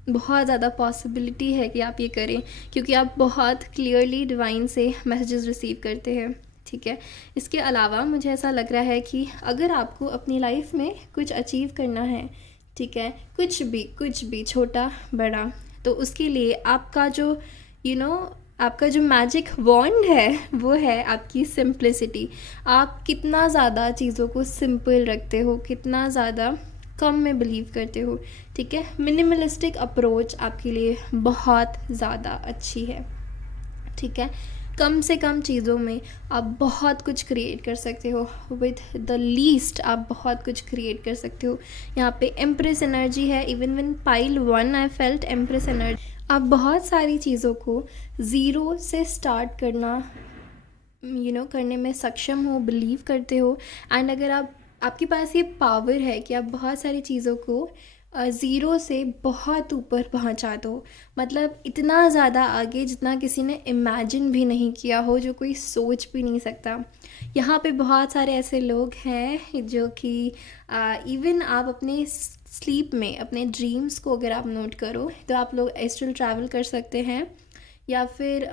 बहुत ज़्यादा पॉसिबिलिटी है कि आप ये करें, क्योंकि आप बहुत क्लियरली डिवाइन से मैसेजेस रिसीव करते हैं, ठीक है। इसके अलावा मुझे ऐसा लग रहा है कि अगर आपको अपनी लाइफ में कुछ अचीव करना है, ठीक है, कुछ भी छोटा बड़ा, तो उसके लिए आपका जो आपका जो मैजिक वॉन्ड है वो है आपकी सिंप्लिसिटी। आप कितना ज़्यादा चीज़ों को सिंपल रखते हो, कितना ज़्यादा कम में बिलीव करते हो, ठीक है। मिनिमलिस्टिक अप्रोच आपके लिए बहुत ज़्यादा अच्छी है, ठीक है। कम से कम चीज़ों में आप बहुत कुछ क्रिएट कर सकते हो, विद द लीस्ट आप बहुत कुछ क्रिएट कर सकते हो। यहाँ पे एम्प्रेस एनर्जी है, even when pile 1 I felt empress energy. आप बहुत सारी चीज़ों को ज़ीरो से स्टार्ट करने में सक्षम हो, बिलीव करते हो। एंड अगर आपके पास ये पावर है कि आप बहुत सारी चीज़ों को ज़ीरो से बहुत ऊपर पहुंचा दो, मतलब इतना ज़्यादा आगे जितना किसी ने इमेजिन भी नहीं किया हो, जो कोई सोच भी नहीं सकता। यहाँ पे बहुत सारे ऐसे लोग हैं जो कि इवन आप अपने स्लीप में अपने ड्रीम्स को अगर आप नोट करो तो आप लोग एस्ट्रल ट्रैवल कर सकते हैं, या फिर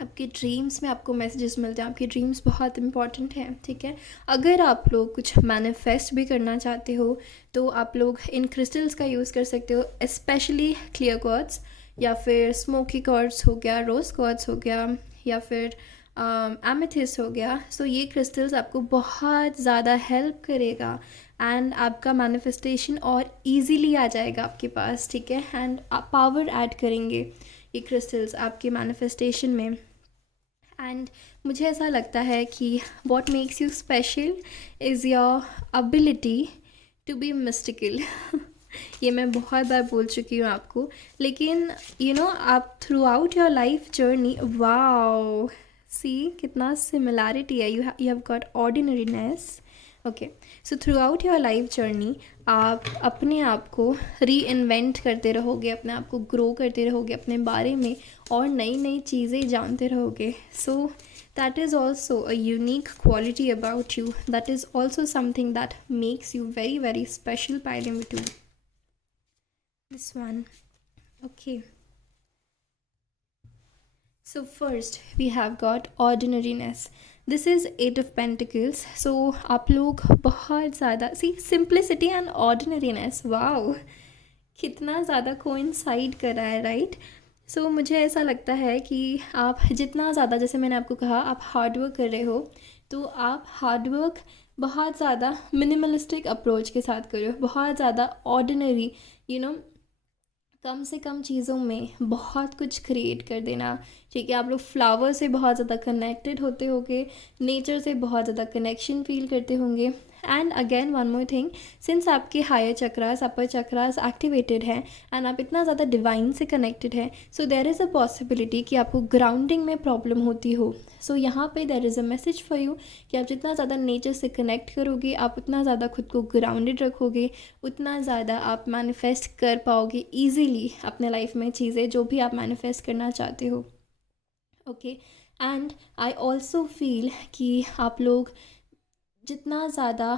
आपके ड्रीम्स में आपको मैसेजेस मिलते हैं। आपके ड्रीम्स बहुत इंपॉर्टेंट हैं, ठीक है। अगर आप लोग कुछ मैनिफेस्ट भी करना चाहते हो तो आप लोग इन क्रिस्टल्स का यूज़ कर सकते हो, स्पेशली क्लियर क्वार्ट्ज, या फिर स्मोकी क्वार्ट्ज हो गया, रोज़ क्वार्ट्ज हो गया, या फिर एमेथिस्ट हो गया। सो ये क्रिस्टल्स आपको बहुत ज़्यादा हेल्प करेगा, एंड आपका मैनिफेस्टेशन और इजीली आ जाएगा आपके पास, ठीक है। एंड आप पावर ऐड करेंगे ये क्रिस्टल्स आपके मैनिफेस्टेशन में। एंड मुझे ऐसा लगता है कि what makes you special is your ability to be mystical. ये मैं बहुत बार बोल चुकी हूँ आपको, लेकिन आप throughout your life journey, wow see कितना सिमिलैरिटी है, you have got ordinariness. Okay, so throughout your life journey आप अपने आप को री इन्वेंट करते रहोगे, अपने आप को ग्रो करते रहोगे अपने बारे में, और नई नई चीज़ें जानते रहोगे। So that is also a unique quality about you, that is also something that makes you very very special पायलेमिटू। This one, okay. So first we have got ordinariness. This is Eight of Pentacles. So आप लोग बहुत ज़्यादा सी simplicity and ordinariness, wow, कितना ज़्यादा coincide कर रहा है, राइट। सो मुझे ऐसा लगता है कि आप जितना ज़्यादा, जैसे मैंने आपको कहा, आप हार्ड वर्क कर रहे हो, तो आप हार्ड वर्क बहुत ज़्यादा मिनिमलिस्टिक अप्रोच के साथ कर रहे हो, बहुत ज़्यादा ऑर्डिनरी, यू नो, कम से कम चीज़ों में बहुत कुछ क्रिएट कर देना, ठीक है। आप लोग फ्लावर से बहुत ज़्यादा कनेक्टेड होते होंगे, नेचर से बहुत ज़्यादा कनेक्शन फील करते होंगे। And again one more thing, since आपके higher chakras, upper chakras activated हैं एंड आप इतना ज़्यादा डिवाइन से कनेक्टेड हैं, so there is a possibility कि आपको ग्राउंडिंग में प्रॉब्लम होती हो। सो यहाँ पे there is a message for you कि आप जितना ज़्यादा नेचर से कनेक्ट करोगे, आप उतना ज़्यादा खुद को ग्राउंडेड रखोगे, उतना ज़्यादा आप मैनिफेस्ट कर पाओगे ईजीली अपने लाइफ में चीज़ें जो भी आप मैनिफेस्ट करना चाहते हो। Okay, and I also feel कि आप लोग जितना ज़्यादा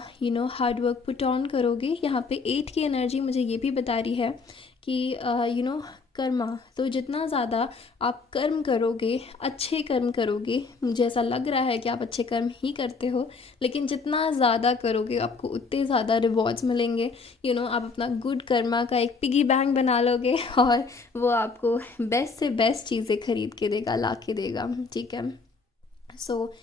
हार्ड वर्क पुट ऑन करोगे, यहाँ पे 8 की एनर्जी मुझे ये भी बता रही है कि कर्मा, तो जितना ज़्यादा आप कर्म करोगे, अच्छे कर्म करोगे, मुझे ऐसा लग रहा है कि आप अच्छे कर्म ही करते हो, लेकिन जितना ज़्यादा करोगे आपको उतने ज़्यादा रिवॉर्ड्स मिलेंगे। आप अपना गुड कर्मा का एक पिगी बैंक बना लोगे और वो आपको बेस्ट से बेस्ट चीज़ें खरीद के देगा, ला के देगा, ठीक है। सो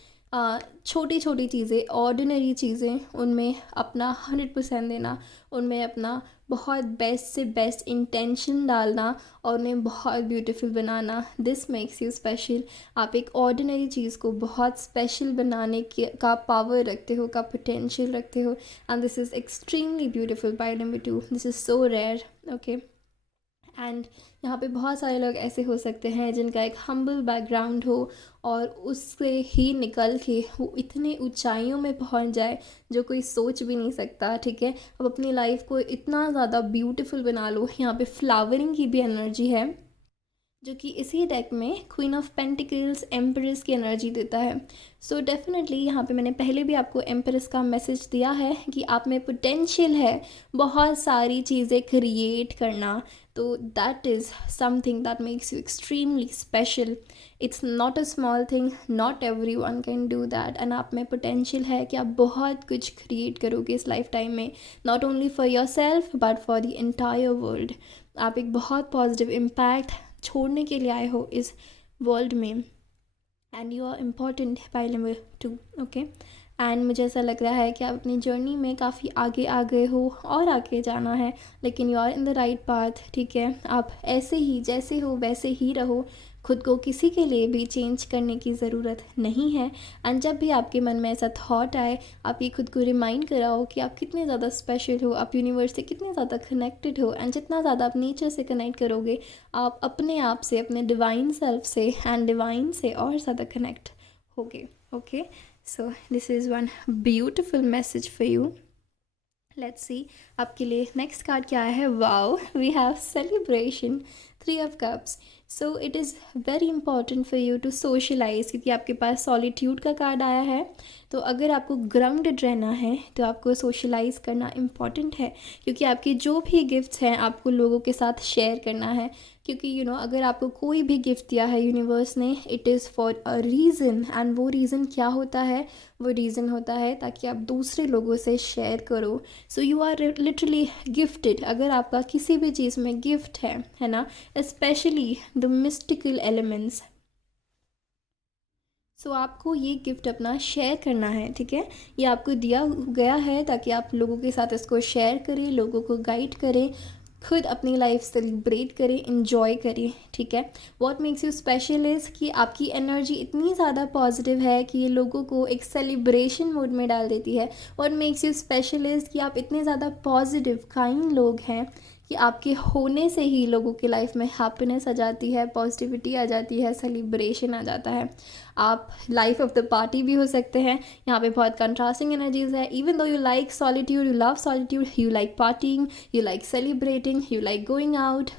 छोटी छोटी चीज़ें, ऑर्डिनरी चीज़ें, उनमें अपना 100% देना, उनमें अपना बहुत बेस्ट से बेस्ट इंटेंशन डालना और उन्हें बहुत beautiful banana, this makes you special. आप एक ऑर्डिनरी चीज़ को बहुत स्पेशल बनाने के का पावर रखते हो, का पोटेंशियल रखते हो, and this is extremely beautiful by number 2, this is so rare. Okay, and यहाँ पे बहुत सारे लोग ऐसे हो सकते हैं जिनका एक हम्बल बैकग्राउंड हो और उससे ही निकल के वो इतने ऊंचाइयों में पहुँच जाए जो कोई सोच भी नहीं सकता, ठीक है। अब अपनी लाइफ को इतना ज़्यादा ब्यूटीफुल बना लो। यहाँ पे फ्लावरिंग की भी एनर्जी है जो कि इसी डेक में क्वीन ऑफ पेंटिकल्स, एम्प्रेस की एनर्जी देता है। सो डेफिनेटली यहाँ पे मैंने पहले भी आपको एम्प्रेस का मैसेज दिया है कि आप में पोटेंशियल है बहुत सारी चीज़ें क्रिएट करना, तो that is something that makes you extremely special. It's not a small thing, not every one can do that, and आप में पोटेंशियल है कि आप बहुत कुछ क्रिएट करोगे इस लाइफ टाइम में, not only for your self but for the entire world. आप एक बहुत पॉजिटिव इम्पैक्ट छोड़ने के लिए आए हो इस वर्ल्ड में, and you are important by number 2। Okay, and मुझे ऐसा लग रहा है कि आप अपनी जर्नी में काफ़ी आगे आ गए हो और आगे जाना है, लेकिन you are in the right path, ठीक है। आप ऐसे ही जैसे हो वैसे ही रहो, खुद को किसी के लिए भी चेंज करने की ज़रूरत नहीं है। एंड जब भी आपके मन में ऐसा थॉट आए, आप ये खुद को रिमाइंड कराओ कि आप कितने ज़्यादा स्पेशल हो, आप यूनिवर्स से कितने ज़्यादा कनेक्टेड हो, एंड जितना ज़्यादा आप नेचर से कनेक्ट करोगे, आप अपने आप से, अपने डिवाइन सेल्फ से एंड डिवाइन से और ज़्यादा कनेक्ट होगे। Okay, so this is one beautiful message for you. Let's see आपके लिए नेक्स्ट कार्ड क्या है। Wow, we have celebration, 3 of cups. So it is very important for you to socialise, क्योंकि आपके पास सॉलिट्यूड का कार्ड आया है। तो अगर आपको ग्राउंडेड रहना है तो आपको सोशलाइज करना इम्पॉर्टेंट है, क्योंकि आपके जो भी गिफ्ट्स हैं आपको लोगों के साथ शेयर करना है। क्योंकि अगर आपको कोई भी गिफ्ट दिया है यूनिवर्स ने, it is for a reason, and वो रीज़न क्या होता है? वो रीज़न होता है ताकि आप दूसरे लोगों से शेयर करो। So you are literally gifted. अगर आपका किसी भी चीज़ में गिफ्ट है ना, specially the mystical elements, so आपको ये गिफ्ट अपना शेयर करना है, ठीक है। ये आपको दिया गया है ताकि आप लोगों के साथ इसको शेयर करें, लोगों को गाइड करें, खुद अपनी लाइफ सेलिब्रेट करें, इन्जॉय करें, ठीक है। What makes you special is कि आपकी एनर्जी इतनी ज़्यादा पॉजिटिव है कि ये लोगों को एक सेलिब्रेशन मूड में डाल देती है। What makes you special is कि आप इतने ज़्यादा पॉजिटिव काइंड लोग हैं कि आपके होने से ही लोगों की लाइफ में हैप्पीनेस आ जाती है, पॉजिटिविटी आ जाती है, सेलिब्रेशन आ जाता है। आप लाइफ ऑफ द पार्टी भी हो सकते हैं। यहाँ पे बहुत कंट्रास्टिंग एनर्जीज है। Even though you like solitude, you love solitude, you like partying, you like celebrating, you like going out,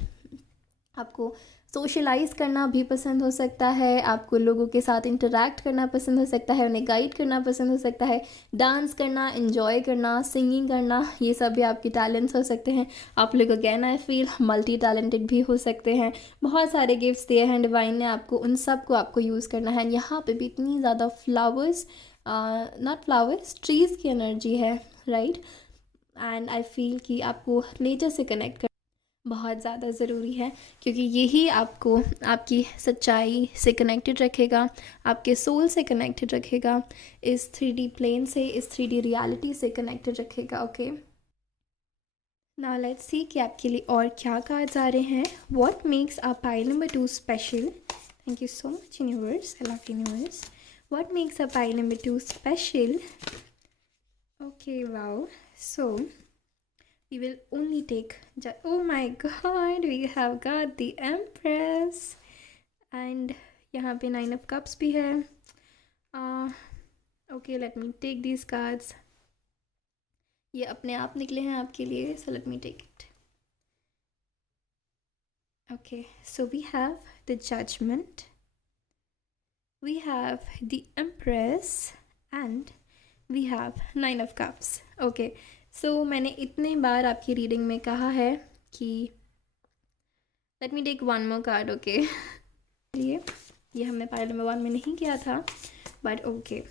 आपको सोशलाइज करना भी पसंद हो सकता है, आपको लोगों के साथ इंटरेक्ट करना पसंद हो सकता है, उन्हें गाइड करना पसंद हो सकता है, डांस करना, एंजॉय करना, सिंगिंग करना, ये सब भी आपके टैलेंट्स हो सकते हैं। आप लोग again I feel multi talented भी हो सकते हैं। बहुत सारे गिफ्ट्स दिए हैं डिवाइन ने आपको, उन सब को आपको यूज़ करना है। यहाँ पे भी इतनी ज़्यादा फ्लावर्स, नॉट फ्लावर्स, ट्रीज़ की एनर्जी है, राइट। एंड आई फील कि आपको नेचर से कनेक्ट कर बहुत ज़्यादा ज़रूरी है, क्योंकि यही आपको आपकी सच्चाई से कनेक्टेड रखेगा, आपके सोल से कनेक्टेड रखेगा, इस 3D प्लेन से, इस 3D रियलिटी से कनेक्टेड रखेगा। ओके, नाउ लेट्स सी कि आपके लिए और क्या कार्ड्स आ रहे हैं। What makes a pile number 2 special? Thank you so much universe, I love universe. What makes a pile number 2 special? Okay, wow. So we will only take oh my god, we have got the Empress and यहाँ पे 9 of cups भी है। okay, let me take these cards। ये अपने आप निकले हैं आपके लिए, so let me take it। okay, so we have the Judgment, we have the Empress and we have 9 of cups। okay, so मैंने इतने बार आपकी रीडिंग में कहा है कि let me take one more card. Okay, ये हमने पाइल नंबर 1 में नहीं किया था, but okay,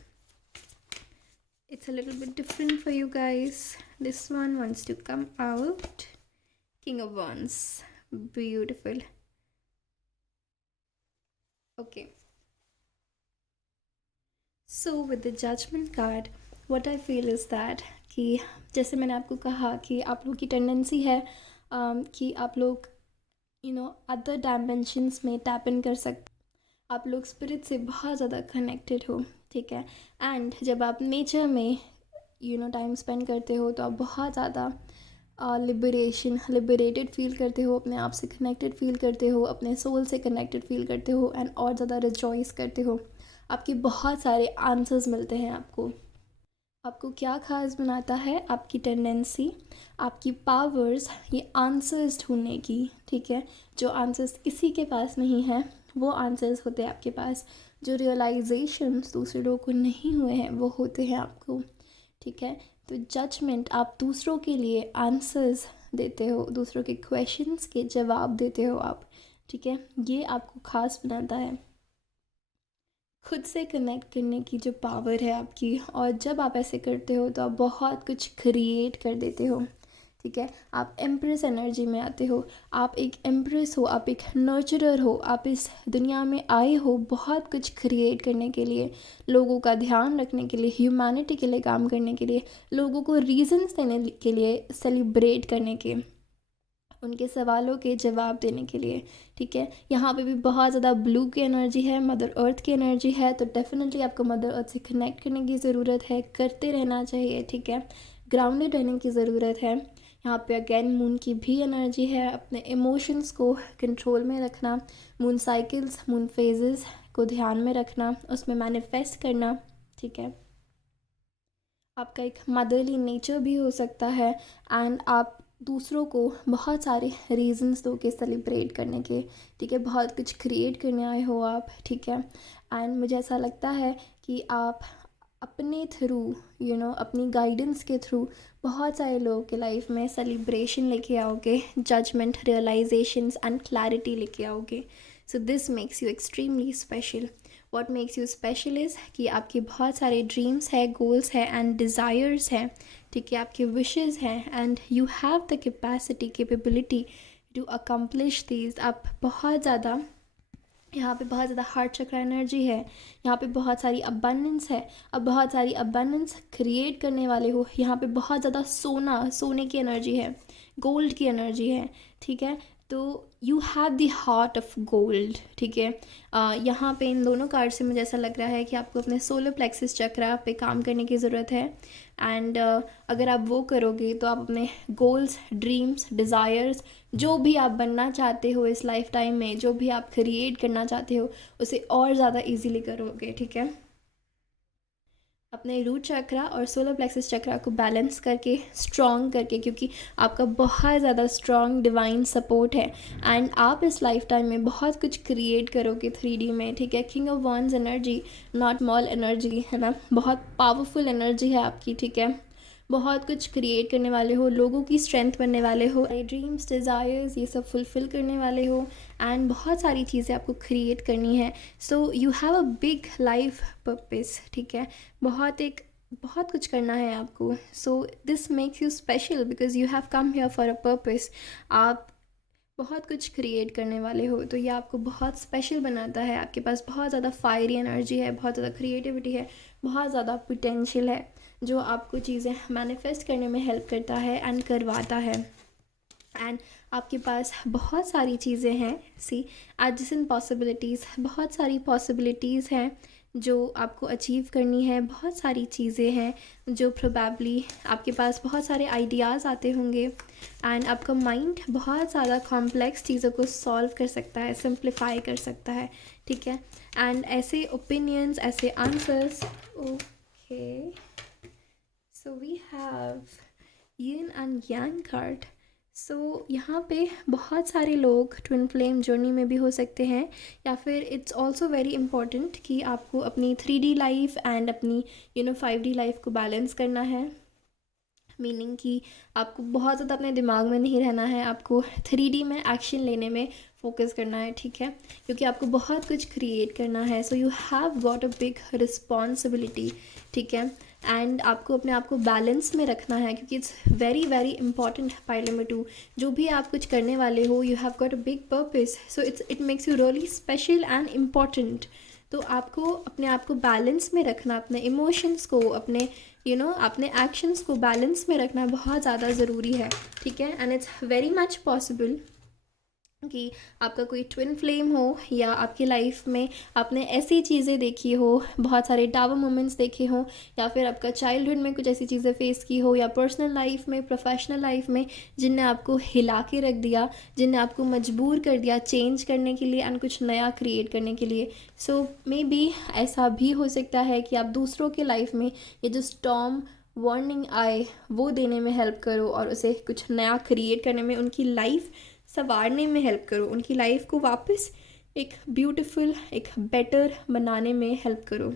it's a little bit different for you guys. This one wants to come out, king of wands, beautiful. Okay, so with the judgement card what I feel is that कि जैसे मैंने आपको कहा कि आप लोगों की tendency है कि आप लोग अदर डायमेंशंस में टैप इन कर सकते, आप लोग स्पिरिट से बहुत ज़्यादा कनेक्टेड हो, ठीक है। एंड जब आप नेचर में टाइम स्पेंड करते हो तो आप बहुत ज़्यादा लिबरेटेड फील करते हो, अपने आप से कनेक्टेड फील करते हो, अपने सोल से कनेक्टेड फील करते हो, एंड और ज़्यादा रिजॉइस करते हो। आपके बहुत सारे आंसर्स मिलते हैं आपको। आपको क्या खास बनाता है? आपकी टेंडेंसी, आपकी पावर्स, ये आंसर्स ढूंढने की, ठीक है। जो आंसर्स किसी के पास नहीं है वो आंसर्स होते हैं आपके पास। जो रियलाइजेशंस दूसरे लोगों को नहीं हुए हैं वो होते हैं आपको, ठीक है। तो जजमेंट, आप दूसरों के लिए आंसर्स देते हो, दूसरों के क्वेश्चंस के जवाब देते हो आप, ठीक है। ये आपको खास बनाता है। खुद से कनेक्ट करने की जो पावर है आपकी, और जब आप ऐसे करते हो तो आप बहुत कुछ क्रिएट कर देते हो, ठीक है। आप एम्प्रेस एनर्जी में आते हो, आप एक एम्प्रेस हो, आप एक नर्चरर हो, आप इस दुनिया में आए हो बहुत कुछ क्रिएट करने के लिए, लोगों का ध्यान रखने के लिए, ह्यूमैनिटी के लिए काम करने के लिए, लोगों को रीजंस देने के लिए, सेलिब्रेट करने के, उनके सवालों के जवाब देने के लिए, ठीक है। यहाँ पे भी बहुत ज़्यादा ब्लू की एनर्जी है, मदर अर्थ की एनर्जी है, तो डेफिनेटली आपको मदर अर्थ से कनेक्ट करने की ज़रूरत है, करते रहना चाहिए, ठीक है। ग्राउंडेड रहने की ज़रूरत है। यहाँ पे अगेन मून की भी एनर्जी है, अपने इमोशंस को कंट्रोल में रखना, मून साइकिल्स, मून फेजेस को ध्यान में रखना, उसमें मैनिफेस्ट करना, ठीक है। आपका एक मदरली नेचर भी हो सकता है, एंड आप दूसरों को बहुत सारे रीजंस दो के सेलिब्रेट करने के, ठीक है। बहुत कुछ क्रिएट करने आए हो आप, ठीक है। एंड मुझे ऐसा लगता है कि आप अपने थ्रू अपनी गाइडेंस के थ्रू बहुत सारे लोगों के लाइफ में सेलिब्रेशन लेके आओगे, जजमेंट, रियलाइजेशंस एंड क्लैरिटी लेके आओगे। So this makes you extremely special. What makes you special is कि आपके बहुत सारे ड्रीम्स हैं, गोल्स हैं एंड डिज़ायर्स हैं, ठीक है। आपके विशेस हैं and you have the capacity, capability to accomplish these. आप बहुत ज़्यादा, यहाँ पे बहुत ज़्यादा हार्ट चक्र एनर्जी है, यहाँ पे बहुत सारी अबंडेंस है, अब बहुत सारी अबंडेंस क्रिएट करने वाले हो। यहाँ पे बहुत ज़्यादा सोने की एनर्जी है, गोल्ड की एनर्जी है, ठीक है। तो you have the heart of gold, ठीक है। यहाँ पे इन दोनों कार्ड से मुझे ऐसा लग रहा है कि आपको अपने सोलर प्लेक्सिस चक्रा पे काम करने की ज़रूरत है। एंड अगर आप वो करोगे तो आप अपने गोल्स, ड्रीम्स, डिज़ायर्स, जो भी आप बनना चाहते हो इस लाइफ टाइम में, जो भी आप क्रिएट करना चाहते हो, उसे और ज़्यादा ईजीली करोगे, ठीक है। अपने रूट चक्रा और सोलर प्लेक्सिस चक्रा को बैलेंस करके, स्ट्रॉन्ग करके, क्योंकि आपका बहुत ज़्यादा स्ट्रॉन्ग डिवाइन सपोर्ट है एंड आप इस लाइफ टाइम में बहुत कुछ क्रिएट करोगे 3D में, ठीक है। King of wands energy, not small energy, है ना, बहुत पावरफुल एनर्जी है आपकी, ठीक है। बहुत कुछ क्रिएट करने वाले हो, लोगों की स्ट्रेंथ बनने वाले हो, ड्रीम्स, डिज़ायर्स, ये सब फुलफ़िल करने वाले हो एंड बहुत सारी चीज़ें आपको क्रिएट करनी है। So you have a big life purpose, ठीक है। बहुत कुछ करना है आपको। So this makes you special because you have come here for a purpose. आप बहुत कुछ क्रिएट करने वाले हो, तो ये आपको बहुत स्पेशल बनाता है। आपके पास बहुत ज़्यादा फायरी एनर्जी है, बहुत ज़्यादा क्रिएटिविटी है, बहुत ज़्यादा पोटेंशियल है, जो आपको चीज़ें मैनिफेस्ट करने में हेल्प करता है एंड करवाता है। एंड आपके पास बहुत सारी चीज़ें हैं, सी एडजसेंट पॉसिबिलिटीज़, बहुत सारी पॉसिबिलिटीज़ हैं जो आपको अचीव करनी है। बहुत सारी चीज़ें हैं जो प्रोबेबली आपके पास बहुत सारे आइडियाज़ आते होंगे एंड आपका माइंड बहुत ज़्यादा कॉम्प्लेक्स चीज़ों को सॉल्व कर सकता है, सिंप्लीफाई कर सकता है, ठीक है। एंड ऐसे ओपिनियंस, ऐसे answers, okay, so we have yin and yang card. सो यहाँ पे बहुत सारे लोग ट्विन फ्लेम जर्नी में भी हो सकते हैं, या फिर इट्स ऑल्सो वेरी इंपॉर्टेंट कि आपको अपनी 3D लाइफ एंड अपनी 5D लाइफ को बैलेंस करना है। मीनिंग कि आपको बहुत ज़्यादा अपने दिमाग में नहीं रहना है, आपको 3D में एक्शन लेने में फोकस करना है, ठीक है, क्योंकि आपको बहुत कुछ क्रिएट करना है। So you have got a big responsibility, ठीक है। एंड आपको अपने आप को बैलेंस में रखना है, क्योंकि it's very very important pile number 2। जो भी आप कुछ करने वाले हो, you have got a big purpose, so it makes you really special and important. तो आपको अपने आप को बैलेंस में रखना, अपने इमोशंस को, अपने अपने एक्शंस को बैलेंस में रखना बहुत ज़्यादा ज़रूरी है, ठीक है। And it's very much possible कि आपका कोई ट्विन फ्लेम हो, या आपकी लाइफ में आपने ऐसी चीज़ें देखी हो, बहुत सारे टावर मोमेंट्स देखे हो, या फिर आपका चाइल्डहुड में कुछ ऐसी चीज़ें फेस की हो, या पर्सनल लाइफ में, प्रोफेशनल लाइफ में, जिनने आपको हिला के रख दिया, जिनने आपको मजबूर कर दिया चेंज करने के लिए एंड कुछ नया क्रिएट करने के लिए। सो मे बी ऐसा भी हो सकता है कि आप दूसरों के लाइफ में ये जो स्टॉर्म वार्निंग आए वो देने में हेल्प करो और उसे कुछ नया क्रिएट करने में, उनकी लाइफ संवारने में हेल्प करो, उनकी लाइफ को वापस एक ब्यूटीफुल, एक बेटर बनाने में हेल्प करो,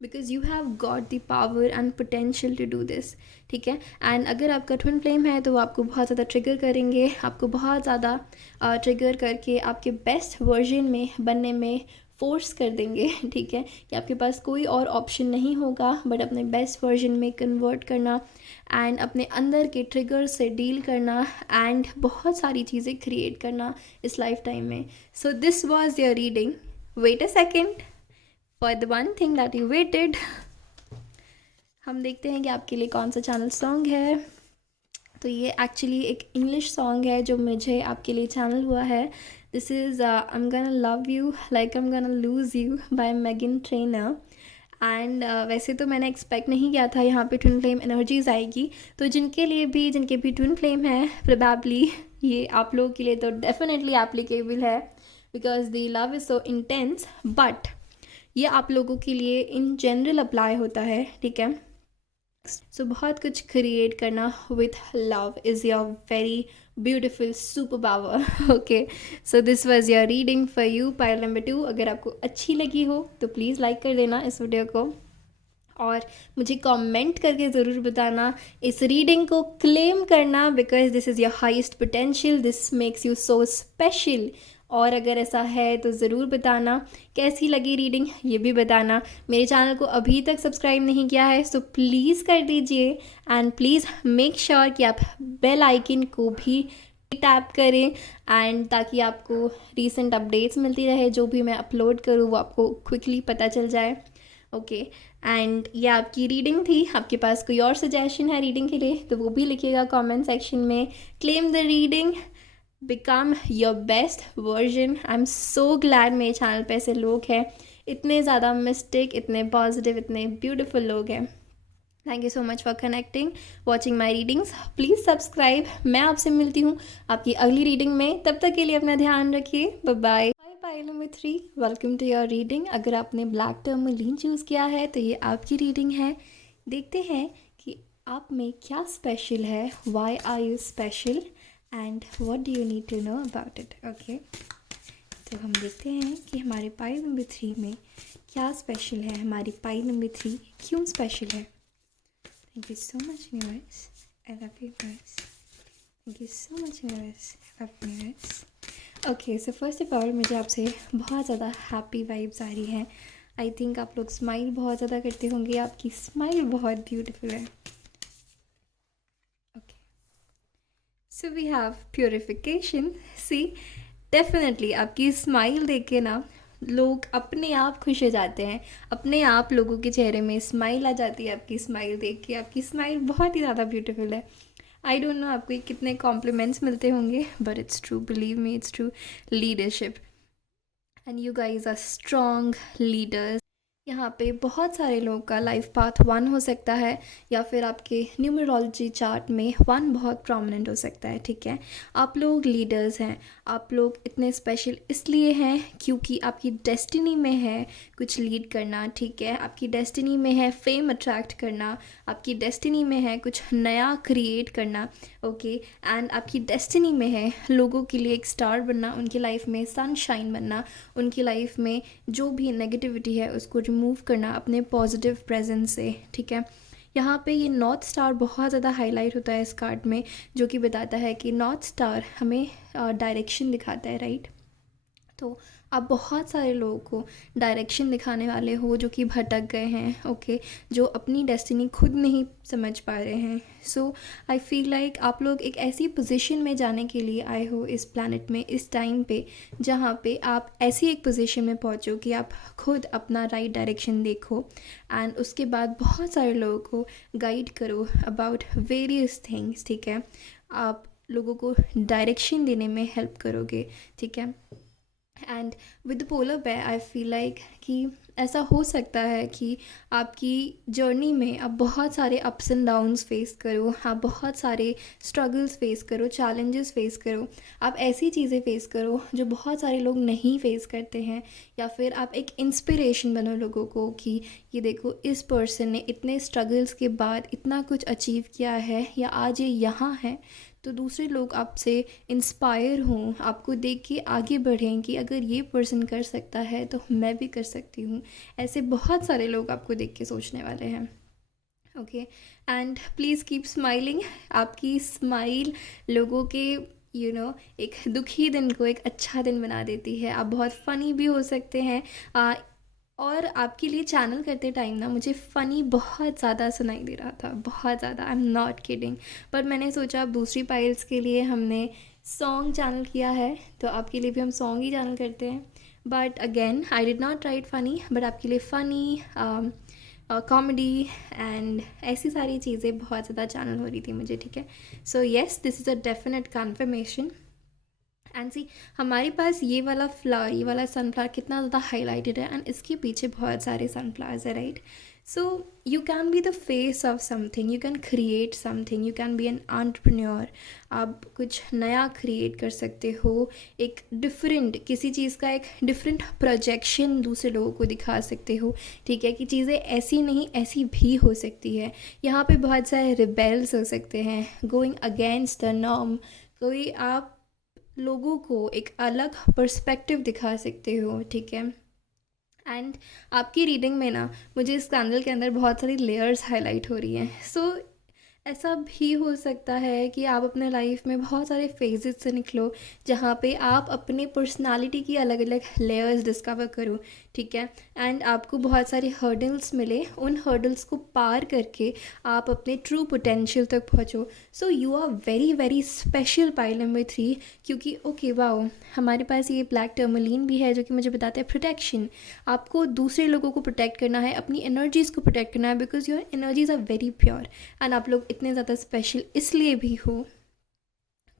because you have got the power and potential to do this, ठीक है। एंड अगर आपका ट्विन फ्लेम है तो वो आपको बहुत ज़्यादा ट्रिगर करेंगे, आपको बहुत ज़्यादा ट्रिगर करके आपके बेस्ट वर्जन में बनने में फोर्स कर देंगे, ठीक है, कि आपके पास कोई और ऑप्शन नहीं होगा बट अपने बेस्ट वर्जन में कन्वर्ट करना एंड अपने अंदर के ट्रिगर से डील करना एंड बहुत सारी चीज़ें क्रिएट करना इस लाइफ टाइम में। So this was your reading. Wait a second for the one thing that you waited. हम देखते हैं कि आपके लिए कौन सा चैनल सॉन्ग है। तो ये एक्चुअली एक इंग्लिश सॉन्ग है जो मुझे आपके लिए चैनल हुआ है। This is I am gonna love you like I am gonna lose you by मेगन ट्रेनर। एंड वैसे तो मैंने एक्सपेक्ट नहीं किया था यहाँ पे ट्विन फ्लेम एनर्जीज आएगी, तो जिनके भी ट्विन फ्लेम है, प्रोबेबली ये आप लोगों के लिए तो डेफिनेटली एप्लीकेबल है, because the love is so intense. But ये आप लोगों के लिए इन जनरल अप्लाई होता है, ठीक है। सो बहुत कुछ क्रिएट करना with love is your very beautiful super power. Okay, so this was your reading for you, pile number 2। अगर आपको अच्छी लगी हो तो प्लीज़ लाइक कर देना इस वीडियो को और मुझे कमेंट करके ज़रूर बताना, इस रीडिंग को क्लेम करना, because this is your highest potential, this makes you so special. और अगर ऐसा है तो ज़रूर बताना कैसी लगी रीडिंग, ये भी बताना। मेरे चैनल को अभी तक सब्सक्राइब नहीं किया है सो प्लीज़ कर दीजिए एंड प्लीज़ मेक श्योर कि आप बेल आइकन को भी टैप करें एंड ताकि आपको रीसेंट अपडेट्स मिलती रहे, जो भी मैं अपलोड करूँ वो आपको क्विकली पता चल जाए। ओके, एंड ये आपकी रीडिंग थी। आपके पास कोई और सजेशन है रीडिंग के लिए तो वो भी लिखिएगा कमेंट सेक्शन में। Claim the reading, become your best version. I am so glad मेरे चैनल पे ऐसे लोग हैं, इतने ज़्यादा मिस्टिक, इतने पॉजिटिव, इतने ब्यूटीफुल लोग हैं। Thank you so much for connecting, watching my readings. Please subscribe. मैं आपसे मिलती हूँ आपकी अगली रीडिंग में, तब तक के लिए अपना ध्यान रखिए। Bye bye. Pile number 3, welcome to your reading. अगर आपने ब्लैक टर्मलिन चूज़ किया है तो ये आपकी रीडिंग है। देखते हैं कि आप में क्या स्पेशल है, why are you special and what do you need to know about it. Okay, तो हम देखते हैं कि हमारे पाइल नंबर 3 में क्या स्पेशल है, हमारी पाइल नंबर 3 क्यों स्पेशल है। Thank you so much, universe. I love you guys. Thank you so much, universe. I love you guys. Okay, so first of all मुझे आपसे बहुत ज़्यादा हैप्पी वाइब्स आ रही हैं। आई थिंक आप लोग स्माइल बहुत ज़्यादा करते होंगे, आपकी स्माइल बहुत ब्यूटीफुल है। Okay, so we have purification. See, definitely आपकी स्माइल देख के ना लोग अपने आप खुश हो जाते हैं, अपने आप लोगों के चेहरे में स्माइल आ जाती है आपकी स्माइल देख के। आपकी स्माइल बहुत ही ज़्यादा ब्यूटीफुल है। आई डोंट नो आपको कितने कॉम्प्लीमेंट्स मिलते होंगे, but it's true, believe me, it's true. Leadership, and you guys are strong leaders. यहाँ पे बहुत सारे लोगों का लाइफ पाथ 1 हो सकता है, या फिर आपके न्यूमरोलॉजी चार्ट में 1 बहुत प्रोमिनेंट हो सकता है। ठीक है, आप लोग लीडर्स हैं। आप लोग इतने स्पेशल इसलिए हैं क्योंकि आपकी डेस्टिनी में है कुछ लीड करना। ठीक है, आपकी डेस्टिनी में है फेम अट्रैक्ट करना, आपकी डेस्टिनी में है कुछ नया क्रिएट करना। ओके, एंड आपकी डेस्टिनी में है लोगों के लिए एक स्टार बनना, उनकी लाइफ में सनशाइन बनना, उनकी लाइफ में जो भी नेगेटिविटी है उसको रिमूव करना अपने पॉजिटिव प्रेजेंस से। ठीक है, यहाँ पे ये नॉर्थ स्टार बहुत ज़्यादा हाईलाइट होता है इस कार्ड में, जो कि बताता है कि नॉर्थ स्टार हमें डायरेक्शन दिखाता है, राइट। तो आप बहुत सारे लोगों को डायरेक्शन दिखाने वाले हो जो कि भटक गए हैं। ओके, जो अपनी डेस्टिनी खुद नहीं समझ पा रहे हैं। सो आई फील लाइक आप लोग एक ऐसी पोजीशन में जाने के लिए आए हो इस प्लैनेट में, इस टाइम पे, जहाँ पे आप ऐसी एक पोजीशन में पहुँचो कि आप खुद अपना राइट डायरेक्शन देखो, एंड उसके बाद बहुत सारे लोगों को गाइड करो अबाउट वेरियस थिंग्स। ठीक है, आप लोगों को डायरेक्शन देने में हेल्प करोगे। ठीक है, and with polar bear I feel like कि ऐसा हो सकता है कि आपकी जर्नी में आप बहुत सारे अप्स एंड डाउन्स फेस करो, आप बहुत सारे स्ट्रगल्स फेस करो, चैलेंजेस फेस करो, आप ऐसी चीज़ें फेस करो जो बहुत सारे लोग नहीं फेस करते हैं, या फिर आप एक इंस्पिरेशन बनो लोगों को कि ये देखो इस पर्सन ने इतने स्ट्रगल्स के बाद इतना कुछ अचीव किया है, या आज ये यहाँ है, तो दूसरे लोग आपसे इंस्पायर हों, आपको देख के आगे बढ़ें कि अगर ये पर्सन कर सकता है तो मैं भी कर सकती हूँ। ऐसे बहुत सारे लोग आपको देख के सोचने वाले हैं। Okay, and please keep smiling. आपकी स्माइल लोगों के एक दुखी दिन को एक अच्छा दिन बना देती है। आप बहुत फ़नी भी हो सकते हैं, और आपके लिए चैनल करते टाइम ना मुझे फ़नी बहुत ज़्यादा सुनाई दे रहा था, बहुत ज़्यादा। I am not kidding. पर मैंने सोचा अब दूसरी पाइल्स के लिए हमने सॉन्ग चैनल किया है, तो आपके लिए भी हम सॉन्ग ही चैनल करते हैं। But again I did not right funny, but आपके लिए फ़नी, कॉमेडी एंड ऐसी सारी चीज़ें बहुत ज़्यादा चैनल हो रही थी मुझे। ठीक है, so yes, this is a definite confirmation. And see, हमारे पास ये वाला फ्लावर, ये वाला सनफ्लावर कितना ज़्यादा हाईलाइटेड है, एंड इसके पीछे बहुत सारे सनफ्लावर्स है, right. So you can be the face of something, you can create something, you can B an entrepreneur. आप कुछ नया क्रिएट कर सकते हो, एक डिफरेंट किसी चीज़ का एक डिफरेंट प्रोजेक्शन दूसरे लोगों को दिखा सकते हो। ठीक है, कि चीज़ें ऐसी नहीं ऐसी भी हो सकती है। यहाँ पे बहुत सारे रिबेल्स हो सकते हैं, गोइंग अगेंस्ट द नॉर्म। कोई आप लोगों को एक अलग पर्सपेक्टिव दिखा सकते हो। ठीक है, एंड आपकी रीडिंग में ना मुझे इस कैंडल के अंदर बहुत सारी लेयर्स हाईलाइट हो रही हैं। सो ऐसा भी हो सकता है कि आप अपने लाइफ में बहुत सारे फेजेस से निकलो, जहाँ पे आप अपने पर्सनालिटी की अलग अलग लेयर्स डिस्कवर करो, ठीक है। एंड आपको बहुत सारे हर्डल्स मिले, उन हर्डल्स को पार करके आप अपने ट्रू पोटेंशियल तक पहुँचो। So you are very very special pile number 3। क्योंकि ओके वाओ, हमारे पास ये ब्लैक टर्मलिन भी है जो कि मुझे बताता है प्रोटेक्शन। आपको दूसरे लोगों को प्रोटेक्ट करना है, अपनी एनर्जीज़ को प्रोटेक्ट करना है, because your energies are very pure. And आप लोग इतने ज़्यादा स्पेशल इसलिए भी हो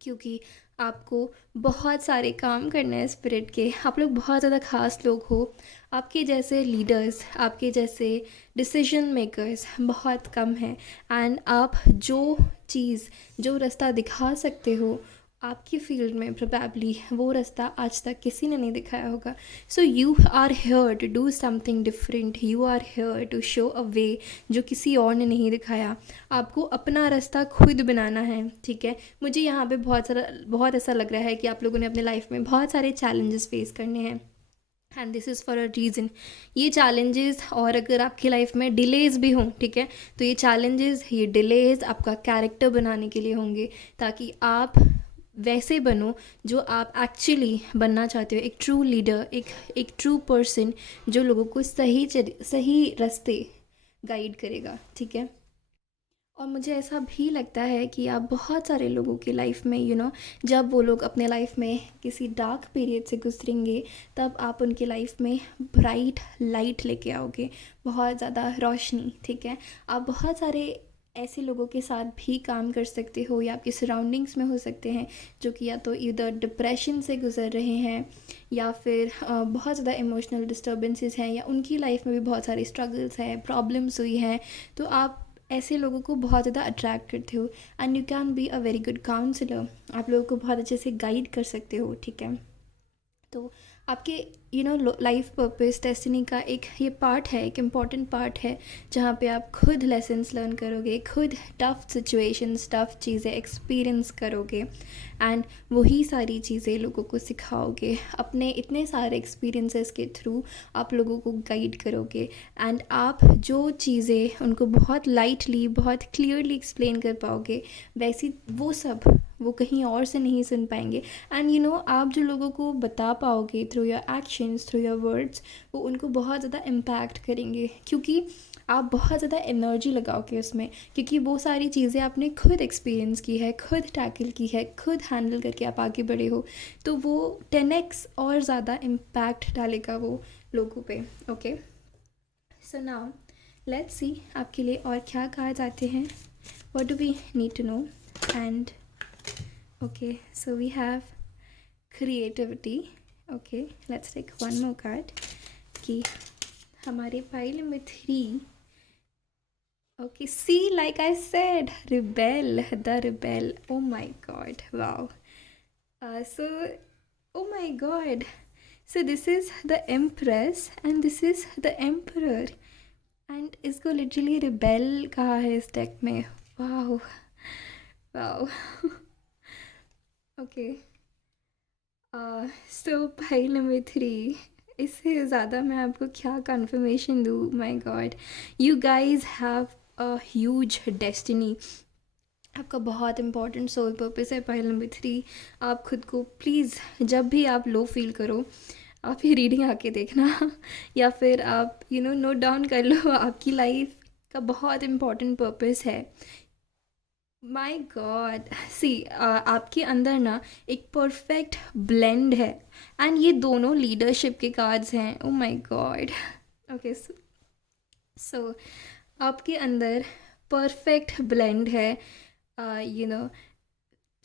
क्योंकि आपको बहुत सारे काम करने हैं स्पिरिट के। आप लोग बहुत ज़्यादा ख़ास लोग हो। आपके जैसे लीडर्स, आपके जैसे डिसीजन मेकर्स बहुत कम हैं। एंड आप जो चीज़, जो रास्ता दिखा सकते हो आपकी फील्ड में, प्रोबेबली वो रास्ता आज तक किसी ने नहीं दिखाया होगा। So you are here to do something different, you are here to show a way जो किसी और ने नहीं दिखाया। आपको अपना रास्ता खुद बनाना है, ठीक है। मुझे यहाँ पे बहुत ऐसा लग रहा है कि आप लोगों ने अपने लाइफ में बहुत सारे चैलेंजेस फेस करने हैं, and this is for a reason. ये चैलेंजेस, और अगर आपकी लाइफ में डिलेज़ भी हों, ठीक है, तो ये चैलेंजेस, ये डिलेज़ आपका कैरेक्टर बनाने के लिए होंगे, ताकि आप वैसे बनो जो आप एक्चुअली बनना चाहते हो। एक ट्रू लीडर, एक ट्रू पर्सन जो लोगों को सही रास्ते गाइड करेगा, ठीक है। और मुझे ऐसा भी लगता है कि आप बहुत सारे लोगों की लाइफ में जब वो लोग अपने लाइफ में किसी डार्क पीरियड से गुजरेंगे, तब आप उनकी लाइफ में ब्राइट लाइट लेके आओगे, बहुत ज़्यादा रोशनी, ठीक है। आप बहुत सारे ऐसे लोगों के साथ भी काम कर सकते हो, या आपके सराउंडिंग्स में हो सकते हैं जो कि या तो इधर डिप्रेशन से गुजर रहे हैं, या फिर बहुत ज़्यादा इमोशनल डिस्टर्बेंसेस हैं, या उनकी लाइफ में भी बहुत सारे स्ट्रगल्स हैं, प्रॉब्लम्स हुई हैं। तो आप ऐसे लोगों को बहुत ज़्यादा अट्रैक्ट करते हो, and you can be a very good counsellor. आप लोगों को बहुत अच्छे से गाइड कर सकते हो, ठीक है। तो आपके लाइफ पर्पस, डेस्टिनी का एक ये पार्ट है, एक इम्पॉर्टेंट पार्ट है, जहाँ पे आप खुद लेसन्स लर्न करोगे, खुद टफ़ सिचुएशंस, टफ़ चीज़ें एक्सपीरियंस करोगे, एंड वही सारी चीज़ें लोगों को सिखाओगे। अपने इतने सारे एक्सपीरियंसेस के थ्रू आप लोगों को गाइड करोगे, एंड आप जो चीज़ें उनको बहुत लाइटली, बहुत क्लियरली एक्सप्लेन कर पाओगे, वैसी वो कहीं और से नहीं सुन पाएंगे। एंड आप जो लोगों को बता पाओगे through your actions, through your words, वो उनको बहुत ज़्यादा इम्पैक्ट करेंगे, क्योंकि आप बहुत ज़्यादा एनर्जी लगाओगे उसमें, क्योंकि वो सारी चीज़ें आपने खुद एक्सपीरियंस की है, खुद टैकल की है, खुद हैंडल करके आप आगे बढ़े हो। तो वो 10x और ज़्यादा इम्पैक्ट डालेगा वो लोगों पे। Okay, so now let's see आपके लिए और क्या कहा जाते हैं, what do we need to know. And okay, so we have creativity. Okay, let's take one more card कि हमारे पाइल में 3। okay, see, like I said, rebel, the rebel. Oh my god, wow. So oh my god, so this is the empress and this is the emperor, and इसको literally rebel कहा है इस deck में। wow, wow. Okay, सो pile number 3, इससे ज़्यादा मैं आपको क्या कन्फर्मेशन दूँ। My God, you guys have a huge destiny. आपका बहुत इंपॉर्टेंट सोल पर्पस है पाइल नंबर 3। आप खुद को प्लीज़, जब भी आप लो फील करो, आप ये रीडिंग आके देखना या फिर आप नोट डाउन कर लो, आपकी लाइफ का बहुत इंपॉर्टेंट पर्पस है। माय गॉड, सी, आपके अंदर ना एक परफेक्ट ब्लेंड है, एंड ये दोनों लीडरशिप के कार्ड्स हैं। Oh my God, okay, so आपके अंदर परफेक्ट ब्लेंड है,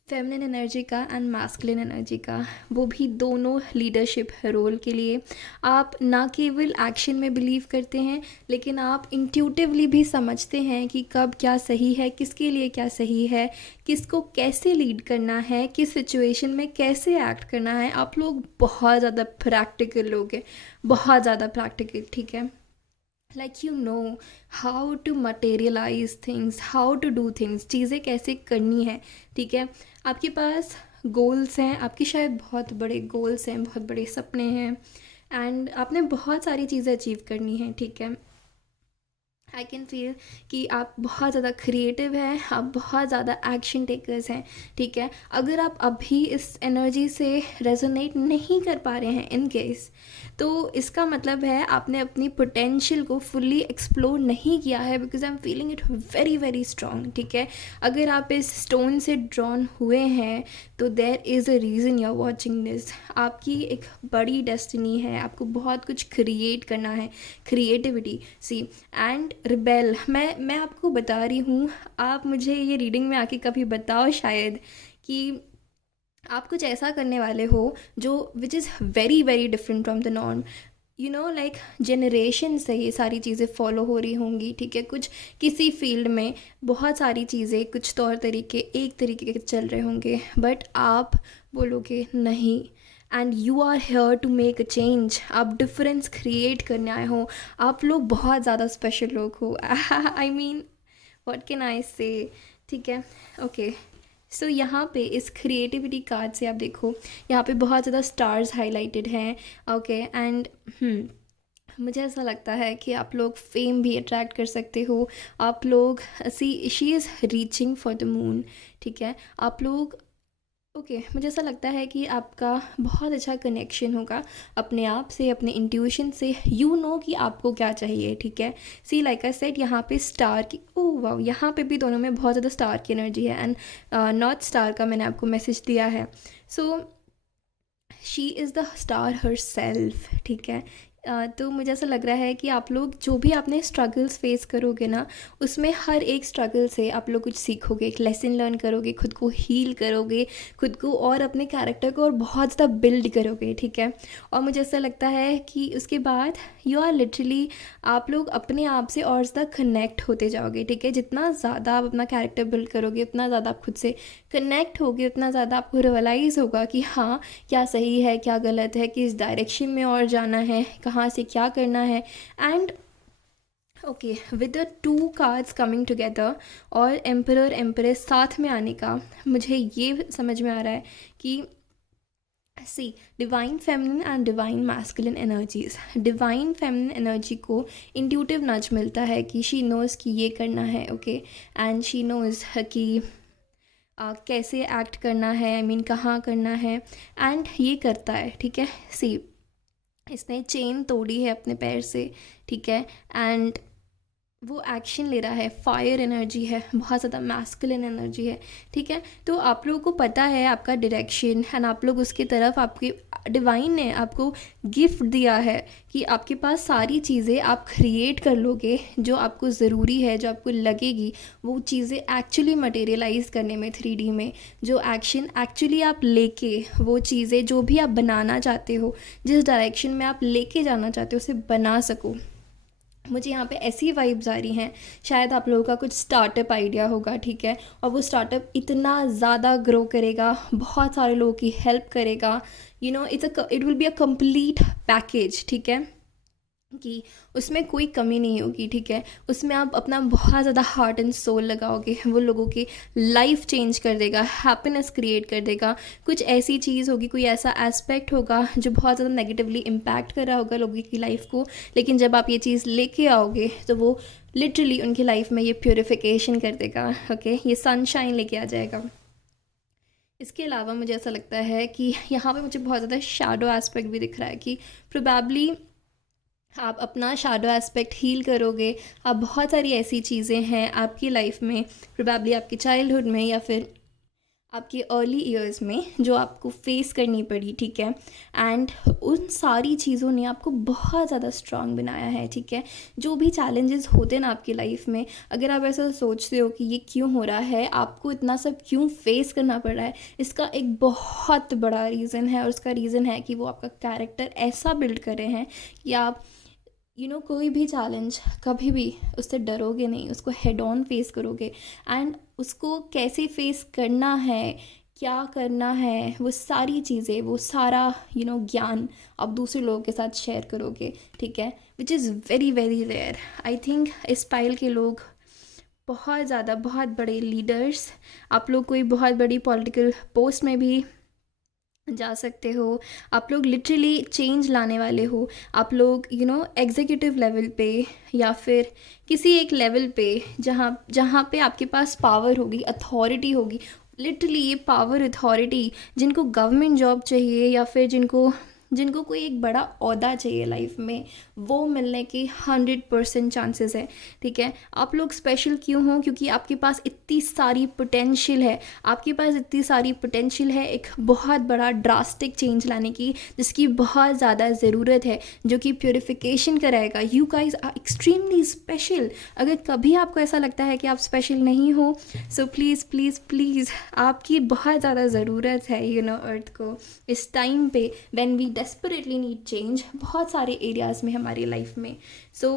फेमिनिन एनर्जी का एंड मास्कुलिन एनर्जी का, वो भी दोनों लीडरशिप रोल के लिए। आप ना केवल एक्शन में बिलीव करते हैं, लेकिन आप इंट्यूटिवली भी समझते हैं कि कब क्या सही है, किसके लिए क्या सही है, किसको कैसे लीड करना है, किस सिचुएशन में कैसे एक्ट करना है। आप लोग बहुत ज़्यादा प्रैक्टिकल लोग हैं, बहुत ज़्यादा प्रैक्टिकल, ठीक है। Like you know how to materialise things, how to do things, चीज़ें कैसे करनी है, ठीक है। आपके पास गोल्स हैं, आपके शायद बहुत बड़े गोल्स हैं, बहुत बड़े सपने हैं, एंड आपने बहुत सारी चीज़ें अचीव करनी है, ठीक है। आई कैन फील कि आप बहुत ज़्यादा क्रिएटिव हैं, आप बहुत ज़्यादा एक्शन टेकर्स हैं, ठीक है। अगर आप अभी इस एनर्जी से रेजोनेट नहीं कर पा रहे हैं इन केस, तो इसका मतलब है आपने अपनी पोटेंशियल को फुल्ली एक्सप्लोर नहीं किया है, because I am feeling it very very strong, ठीक है। अगर आप इस स्टोन से ड्रॉन हुए हैं तो there is a reason you are watching this. आपकी एक बड़ी डेस्टिनी है, आपको बहुत कुछ क्रिएट करना है, क्रिएटिविटी सी एंड रिबेल। मैं आपको बता रही हूँ, आप मुझे ये रीडिंग में आके कभी बताओ शायद कि आप कुछ ऐसा करने वाले हो जो विच is very very different from the norm. You know like generation से ये सारी चीज़ें फॉलो हो रही होंगी, ठीक है। कुछ किसी फील्ड में बहुत सारी चीज़ें, कुछ तौर तरीके एक तरीके के चल रहे होंगे, बट आप बोलोगे नहीं, and you are here to make a change. आप डिफरेंस क्रिएट करने आए हो। आप लोग बहुत ज़्यादा स्पेशल लोग हो। I mean what can I से, ठीक है। ओके, सो यहाँ पे इस क्रिएटिविटी कार्ड से आप देखो, यहाँ पे बहुत ज़्यादा स्टार्स हाईलाइटेड हैं, ओके। एंड मुझे ऐसा लगता है कि आप लोग फेम भी अट्रैक्ट कर सकते हो। आप लोग she is reaching for the moon, ठीक है। आप लोग ओके मुझे ऐसा लगता है कि आपका बहुत अच्छा कनेक्शन होगा अपने आप से, अपने इंट्यूशन से। यू नो कि आपको क्या चाहिए, ठीक है। सी लाइक आई सेड, यहाँ पे स्टार की, ओह वाह, यहाँ पे भी दोनों में बहुत ज़्यादा स्टार की एनर्जी है, एंड नॉर्थ स्टार का मैंने आपको मैसेज दिया है। So she is the star her self, ठीक है। तो मुझे ऐसा लग रहा है कि आप लोग जो भी आपने स्ट्रगल्स फेस करोगे ना, उसमें हर एक स्ट्रगल से आप लोग कुछ सीखोगे, एक लेसन लर्न करोगे, खुद को हील करोगे, खुद को और अपने कैरेक्टर को और बहुत ज़्यादा बिल्ड करोगे, ठीक है। और मुझे ऐसा लगता है कि उसके बाद यू आर लिटरली, आप लोग अपने आप से और ज़्यादा कनेक्ट होते जाओगे, ठीक है। जितना ज़्यादा आप अपना कैरेक्टर बिल्ड करोगे, उतना ज़्यादा आप खुद से कनेक्ट होगे, उतना ज़्यादा आपको रियलाइज़ होगा कि हाँ, क्या सही है क्या गलत है, किस डायरेक्शन में और जाना है, कहाँ से क्या करना है। And okay, with the two cards coming together और एम्परर एम्परेस साथ में आने का, मुझे ये समझ में आ रहा है कि see divine feminine and divine masculine energies. Divine feminine energy को इंट्यूटिव नज मिलता है कि शी नोज़ कि ये करना है, ओके। एंड शी नोज़ कि कैसे एक्ट करना है, आई मीन कहाँ करना है, एंड ये करता है, ठीक है। सी इसने चेन तोड़ी है अपने पैर से, ठीक है, एंड वो एक्शन ले रहा है। फायर एनर्जी है, बहुत ज़्यादा मैस्कुलिन एनर्जी है, ठीक है। तो आप लोगों को पता है आपका डायरेक्शन, एंड आप लोग उसकी तरफ, आपके डिवाइन ने आपको गिफ्ट दिया है कि आपके पास सारी चीज़ें आप क्रिएट कर लोगे जो आपको ज़रूरी है, जो आपको लगेगी वो चीज़ें एक्चुअली मटेरियलाइज करने में 3D में, जो एक्शन एक्चुअली आप लेके वो चीज़ें जो भी आप बनाना चाहते हो, जिस डायरेक्शन में आप लेके जाना चाहते हो उसे बना सको। मुझे यहाँ पे ऐसी वाइब्स आ रही हैं, शायद आप लोगों का कुछ स्टार्टअप आइडिया होगा, ठीक है। और वो स्टार्टअप इतना ज़्यादा ग्रो करेगा, बहुत सारे लोगों की हेल्प करेगा, you know it will be a complete package, ठीक है, कि उसमें कोई कमी नहीं होगी, ठीक है। उसमें आप अपना बहुत ज़्यादा हार्ट एंड सोल लगाओगे, वो लोगों की लाइफ चेंज कर देगा, हैप्पीनेस क्रिएट कर देगा। कुछ ऐसी चीज़ होगी, कोई ऐसा एस्पेक्ट होगा जो बहुत ज़्यादा नेगेटिवली इम्पैक्ट कर रहा होगा लोगों की लाइफ को, लेकिन जब आप ये चीज़ लेके आओगे तो वो लिटरली उनकी लाइफ में ये प्योरीफिकेशन कर देगा, ओके, ये सनशाइन लेके आ जाएगा। इसके अलावा मुझे ऐसा लगता है कि यहाँ पे मुझे बहुत ज़्यादा शैडो एस्पेक्ट भी दिख रहा है कि प्रोबेबली आप अपना शैडो एस्पेक्ट हील करोगे। आप बहुत सारी ऐसी चीज़ें हैं आपकी लाइफ में, प्रोबेबली आपकी चाइल्डहुड में या फिर आपके अर्ली ईयर्स में, जो आपको फेस करनी पड़ी, ठीक है। एंड उन सारी चीज़ों ने आपको बहुत ज़्यादा स्ट्रांग बनाया है, ठीक है। जो भी चैलेंजेस होते हैं ना आपकी लाइफ में, अगर आप ऐसा सोचते हो कि ये क्यों हो रहा है, आपको इतना सब क्यों फेस करना पड़ रहा है, इसका एक बहुत बड़ा रीज़न है, और उसका रीज़न है कि वो आपका कैरेक्टर ऐसा बिल्ड कर रहे हैं कि आप कोई भी चैलेंज कभी भी उससे डरोगे नहीं, उसको हेड ऑन फेस करोगे, एंड उसको कैसे फेस करना है, क्या करना है, वो सारी चीज़ें, वो सारा ज्ञान आप दूसरे लोगों के साथ शेयर करोगे, ठीक है। Which is very very rare. I think इस पाइल के लोग बहुत ज़्यादा, बहुत बड़े लीडर्स, आप लोग कोई बहुत बड़ी पॉलिटिकल पोस्ट में भी जा सकते हो। आप लोग लिटरली चेंज लाने वाले हो। आप लोग एग्जीक्यूटिव लेवल पे या फिर किसी एक लेवल पे जहाँ जहाँ पे आपके पास पावर होगी, अथॉरिटी होगी। लिटरली ये पावर, अथॉरिटी, जिनको गवर्नमेंट जॉब चाहिए या फिर जिनको जिनको कोई एक बड़ा ओहदा चाहिए लाइफ में, वो मिलने के 100% चांसेस है। ठीक है, आप लोग स्पेशल क्यों हो? क्योंकि आपके पास इतनी सारी पोटेंशियल है। आपके पास इतनी सारी पोटेंशियल है एक बहुत बड़ा ड्रास्टिक चेंज लाने की, जिसकी बहुत ज़्यादा ज़रूरत है, जो कि प्योरिफिकेशन कराएगा। You guys are extremely special. अगर कभी आपको ऐसा लगता है कि आप स्पेशल नहीं हो, सो प्लीज़ प्लीज़ प्लीज़, आपकी बहुत ज़्यादा ज़रूरत है अर्थ को इस टाइम पे, when we desperately need change, बहुत सारे एरियाज़ में हमारी लाइफ में। So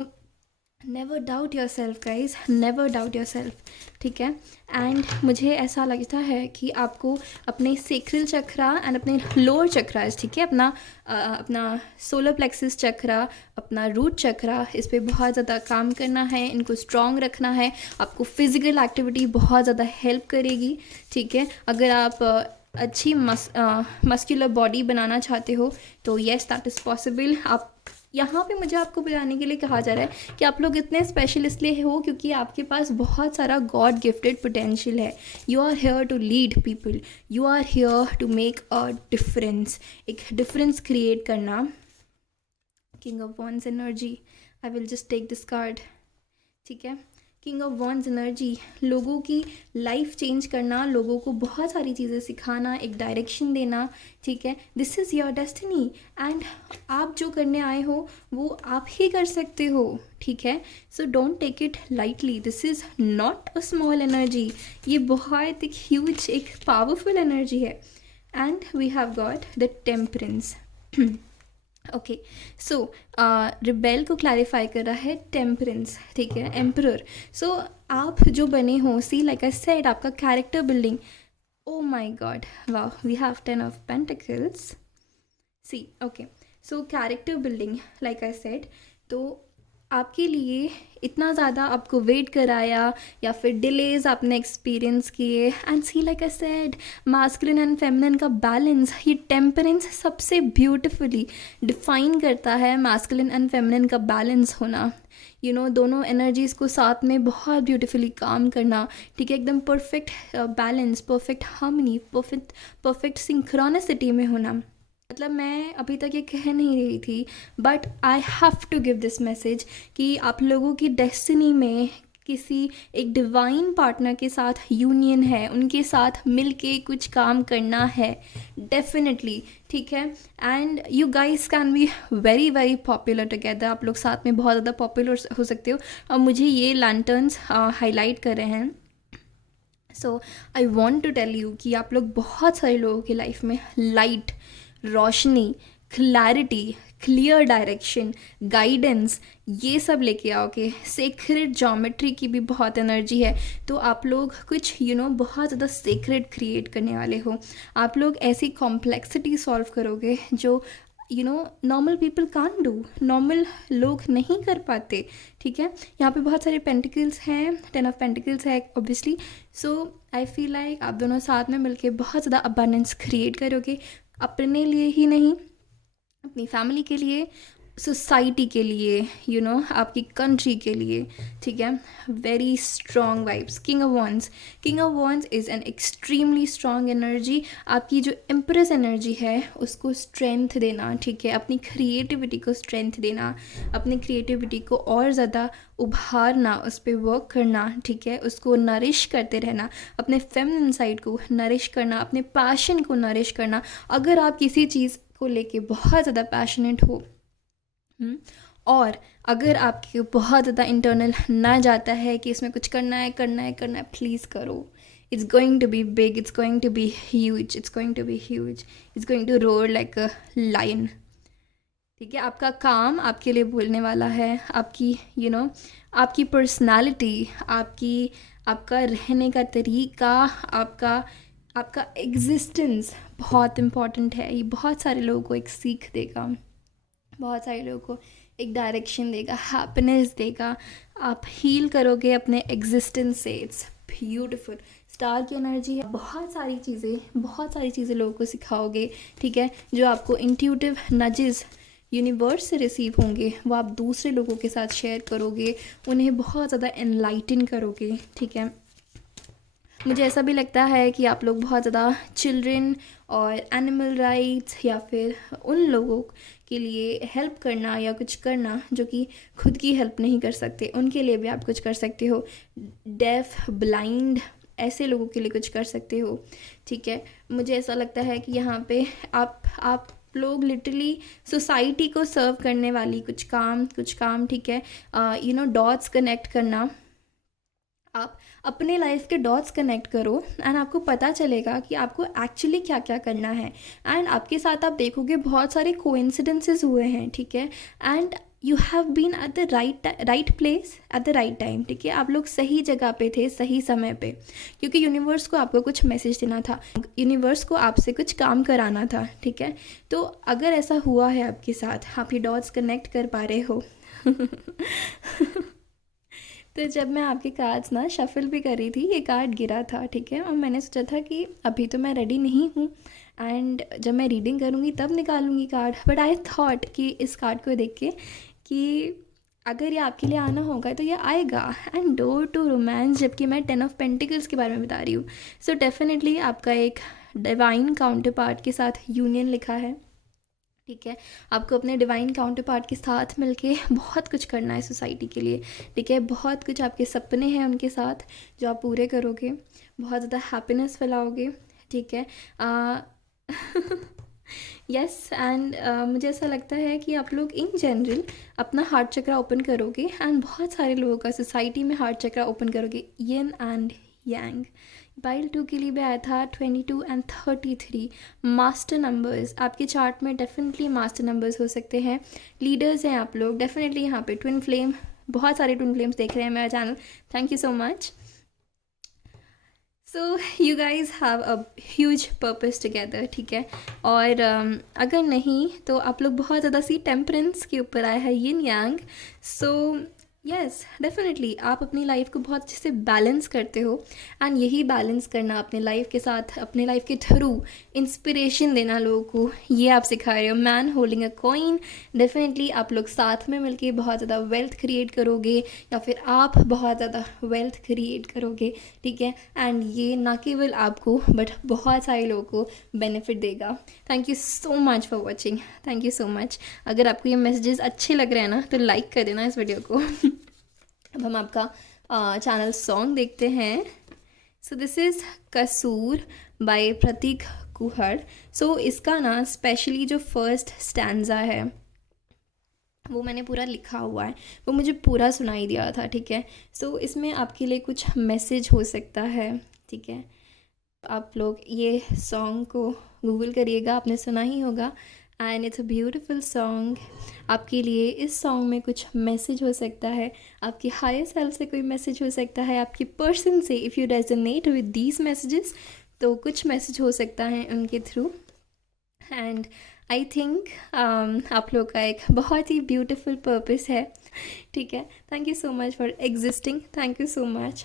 never doubt yourself guys, never doubt yourself. ठीक है, एंड मुझे ऐसा लगता है कि आपको अपने सेक्रल चक्रा एंड अपने लोअर चक्रास, ठीक है, अपना सोलर प्लेक्सिस चक्रा, अपना रूट चक्रा, इस पर बहुत ज़्यादा काम करना है, इनको स्ट्रॉन्ग रखना है। आपको फिज़िकल एक्टिविटी बहुत ज़्यादा हेल्प करेगी। ठीक है, अगर आप अच्छी मस्कुलर बॉडी बनाना चाहते हो तो येस दैट इज़ पॉसिबल। आप यहाँ पे मुझे आपको बताने के लिए कहा जा रहा है कि आप लोग इतने स्पेशल इसलिए हो क्योंकि आपके पास बहुत सारा गॉड गिफ्टेड पोटेंशियल है। You are here to lead people, you are here to make a difference, एक डिफरेंस क्रिएट करना। King of wands energy, I will just take this card. ठीक है, किंग ऑफ वॉन्ड्स एनर्जी, लोगों की life change करना, लोगों को बहुत सारी चीज़ें सिखाना, एक डायरेक्शन देना। ठीक है, this is your destiny and आप जो करने आए हो वो आप ही कर सकते हो। ठीक है, so don't take it lightly, this is not a small energy, ये बहुत एक ह्यूज, एक पावरफुल एनर्जी है। And we have got the temperance. Okay, so rebel को क्लैरिफाई कर रहा है टेम्परेंस। ठीक है, एम्परर। सो आप जो बने हो, सी लाइक आई सेड, आपका character building, oh my god, वाह, we have 10 of pentacles. See okay, so character building like I said, तो आपके लिए इतना ज़्यादा आपको वेट कराया या फिर डिलेज आपने एक्सपीरियंस किए। And see like I said, masculine and feminine का बैलेंस, ये टेम्परेंस सबसे ब्यूटिफुली डिफाइन करता है। मास्कुलिन एंड फेमिनिन का बैलेंस होना, दोनों एनर्जीज़ को साथ में बहुत ब्यूटीफुली काम करना। ठीक है, एकदम perfect balance, perfect harmony, perfect synchronicity में होना। मतलब मैं अभी तक ये कह नहीं रही थी, but I have to give this message कि आप लोगों की डेस्टिनी में किसी एक डिवाइन पार्टनर के साथ यूनियन है, उनके साथ मिल के कुछ काम करना है डेफिनेटली। ठीक है, and you guys can be very very popular together, आप लोग साथ में बहुत ज़्यादा पॉपुलर हो सकते हो। और मुझे ये लैंटर्न्स हाईलाइट कर रहे हैं। So I want to tell you कि आप लोग बहुत सारे लोगों की लाइफ में लाइट, रोशनी, क्लैरिटी, क्लियर डायरेक्शन, गाइडेंस, ये सब लेके आओगे। सेक्रेट ज्योमेट्री की भी बहुत एनर्जी है, तो आप लोग कुछ बहुत ज़्यादा सेक्रेट क्रिएट करने वाले हो। आप लोग ऐसी कॉम्प्लेक्सिटी सॉल्व करोगे जो normal people can do, normal लोग नहीं कर पाते। ठीक है, यहाँ पे बहुत सारे पेंटिकल्स हैं, 10 ऑफ पेंटिकल्स है ऑब्वियसली। सो आई फील लाइक आप दोनों साथ में मिलके बहुत ज़्यादा अबंडेंस क्रिएट करोगे, अपने लिए ही नहीं, अपनी फैमिली के लिए, सोसाइटी के लिए, आपकी कंट्री के लिए। ठीक है, very strong vibes. King of wands is an extremely strong energy. आपकी जो एम्प्रेस एनर्जी है उसको स्ट्रेंथ देना। ठीक है, अपनी क्रिएटिविटी को स्ट्रेंथ देना, अपनी क्रिएटिविटी को और ज़्यादा उभारना, उस पर वर्क करना। ठीक है, उसको नरिश करते रहना, अपने फेमिनिन साइड को नरिश करना, अपने पैशन को नरिश करना। अगर आप किसी चीज़ को लेके बहुत ज़्यादा पैशनेट हो और अगर आपके बहुत ज़्यादा इंटरनल ना जाता है कि इसमें कुछ करना है, प्लीज़ करो। It's going to be big, it's going to be huge, it's going to roar like a lion. ठीक है, आपका काम आपके लिए बोलने वाला है। आपकी आपकी पर्सनालिटी, आपका रहने का तरीका, आपका एग्जिस्टेंस बहुत इम्पॉर्टेंट है। ये बहुत सारे लोगों को एक सीख देगा, बहुत सारे लोगों को एक डायरेक्शन देगा, हैप्पीनेस देगा। आप हील करोगे अपने एग्जिस्टेंस से, इट्स ब्यूटीफुल स्टार की एनर्जी है। बहुत सारी चीज़ें लोगों को सिखाओगे, ठीक है, जो आपको इंट्यूटिव नजेस यूनिवर्स से रिसीव होंगे, वो आप दूसरे लोगों के साथ शेयर करोगे, उन्हें बहुत ज़्यादा एनलाइटन करोगे, ठीक है। मुझे ऐसा भी लगता है कि आप लोग बहुत ज़्यादा चिल्ड्रन और एनिमल राइट्स या फिर उन लोगों के लिए हेल्प करना या कुछ करना जो कि खुद की हेल्प नहीं कर सकते, उनके लिए भी आप कुछ कर सकते हो। डेफ, ब्लाइंड, ऐसे लोगों के लिए कुछ कर सकते हो, ठीक है। मुझे ऐसा लगता है कि यहाँ पे आप लोग लिटरली सोसाइटी को सर्व करने वाली कुछ काम, ठीक है। डॉट्स कनेक्ट करना, आप अपने लाइफ के डॉट्स कनेक्ट करो एंड आपको पता चलेगा कि आपको एक्चुअली क्या क्या करना है। एंड आपके साथ आप देखोगे बहुत सारे कोइंसिडेंसेस हुए हैं, ठीक है। And you have been at the right place at the right time, ठीक है। आप लोग सही जगह पे थे सही समय पे, क्योंकि यूनिवर्स को आपको कुछ मैसेज देना था, यूनिवर्स को आपसे कुछ काम कराना था, ठीक है। तो अगर ऐसा हुआ है आपके साथ, आप ये डॉट्स कनेक्ट कर पा रहे हो तो जब मैं आपके कार्ड्स ना शफल भी कर रही थी, ये कार्ड गिरा था, ठीक है, और मैंने सोचा था कि अभी तो मैं रेडी नहीं हूँ एंड जब मैं रीडिंग करूँगी तब निकालूंगी कार्ड। बट आई थॉट कि इस कार्ड को देख के कि अगर ये आपके लिए आना होगा तो ये आएगा। एंड डोर टू रोमांस, जबकि मैं 10 ऑफ पेंटिकल्स के बारे में बता रही हूँ। सो डेफिनेटली आपका एक डिवाइन काउंटर पार्ट के साथ यूनियन लिखा है, ठीक है। आपको अपने डिवाइन काउंटर पार्ट के साथ मिलके बहुत कुछ करना है सोसाइटी के लिए, ठीक है। बहुत कुछ आपके सपने हैं उनके साथ जो आप पूरे करोगे, बहुत ज़्यादा हैप्पीनेस फैलाओगे, ठीक है। यस एंड मुझे ऐसा लगता है कि आप लोग इन जनरल अपना हार्ट चक्रा ओपन करोगे एंड बहुत सारे लोगों का सोसाइटी में हार्ट चक्रा ओपन करोगे। यिन एंड यांग, पाइल 2 के लिए भी आया था 22 एंड 33 मास्टर नंबर्स। आपके चार्ट में डेफिनेटली मास्टर नंबर्स हो सकते हैं, लीडर्स हैं आप लोग डेफिनेटली। यहाँ पे ट्विन फ्लेम, बहुत सारे ट्विन फ्लेम्स देख रहे हैं मेरा channel, thank you so much. So you guys have a huge purpose together, ठीक है। और अगर नहीं तो आप लोग बहुत ज़्यादा सी टेम्परेंस के ऊपर आए हैं, यिन यांग। सो यस डेफिनेटली आप अपनी लाइफ को बहुत अच्छे से बैलेंस करते हो एंड यही बैलेंस करना अपने लाइफ के साथ, अपने लाइफ के थ्रू इंस्पिरेशन देना लोगों को, ये आप सिखा रहे हो। Man holding a coin, definitely आप लोग साथ में मिलके बहुत ज़्यादा वेल्थ क्रिएट करोगे या फिर आप बहुत ज़्यादा वेल्थ क्रिएट करोगे, ठीक है। एंड ये ना केवल आपको बट बहुत सारे लोगों को बेनिफिट देगा। Thank you so much for watching, thank you so much. अगर आपको ये मैसेजेस अच्छे लग रहे हैं ना तो लाइक कर देना इस वीडियो को। अब हम आपका चैनल सॉन्ग देखते हैं। सो दिस इज़ कसूर बाय प्रतीक कुहड़। सो इसका ना स्पेशली जो फर्स्ट स्टैंजा है वो मैंने पूरा लिखा हुआ है, वो मुझे पूरा सुनाई दिया था, ठीक है। सो इसमें आपके लिए कुछ मैसेज हो सकता है, ठीक है। आप लोग ये सॉन्ग को गूगल करिएगा, आपने सुना ही होगा and it's a beautiful song. आपके लिए इस सॉन्ग में कुछ मैसेज हो सकता है, आपकी हायर सेल्फ से कोई मैसेज हो सकता है, आपकी पर्सन से, if you resonate with these messages तो कुछ मैसेज हो सकता है उनके थ्रू। एंड आई थिंक आप लोग का एक बहुत ही ब्यूटिफुल पर्पस है, ठीक है। Thank you so much for existing, thank you so much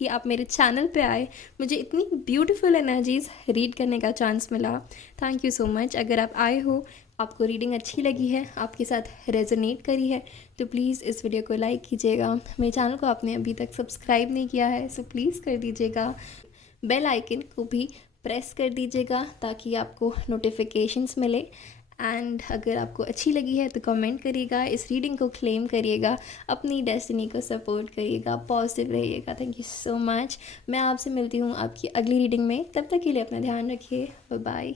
कि आप मेरे चैनल पे आए, मुझे इतनी ब्यूटीफुल एनर्जीज़ रीड करने का चांस मिला, थैंक यू सो मच। अगर आप आए हो, आपको रीडिंग अच्छी लगी है, आपके साथ रेजोनेट करी है तो प्लीज़ इस वीडियो को लाइक कीजिएगा। मेरे चैनल को आपने अभी तक सब्सक्राइब नहीं किया है सो प्लीज़ कर दीजिएगा। बेल आइकन को भी प्रेस कर दीजिएगा ताकि आपको नोटिफिकेशंस मिले। एंड अगर आपको अच्छी लगी है तो कमेंट करिएगा, इस रीडिंग को क्लेम करिएगा, अपनी डेस्टिनी को सपोर्ट करिएगा, पॉजिटिव रहिएगा। Thank you so much. मैं आपसे मिलती हूँ आपकी अगली रीडिंग में, तब तक के लिए अपना ध्यान रखिए, बाय बाय।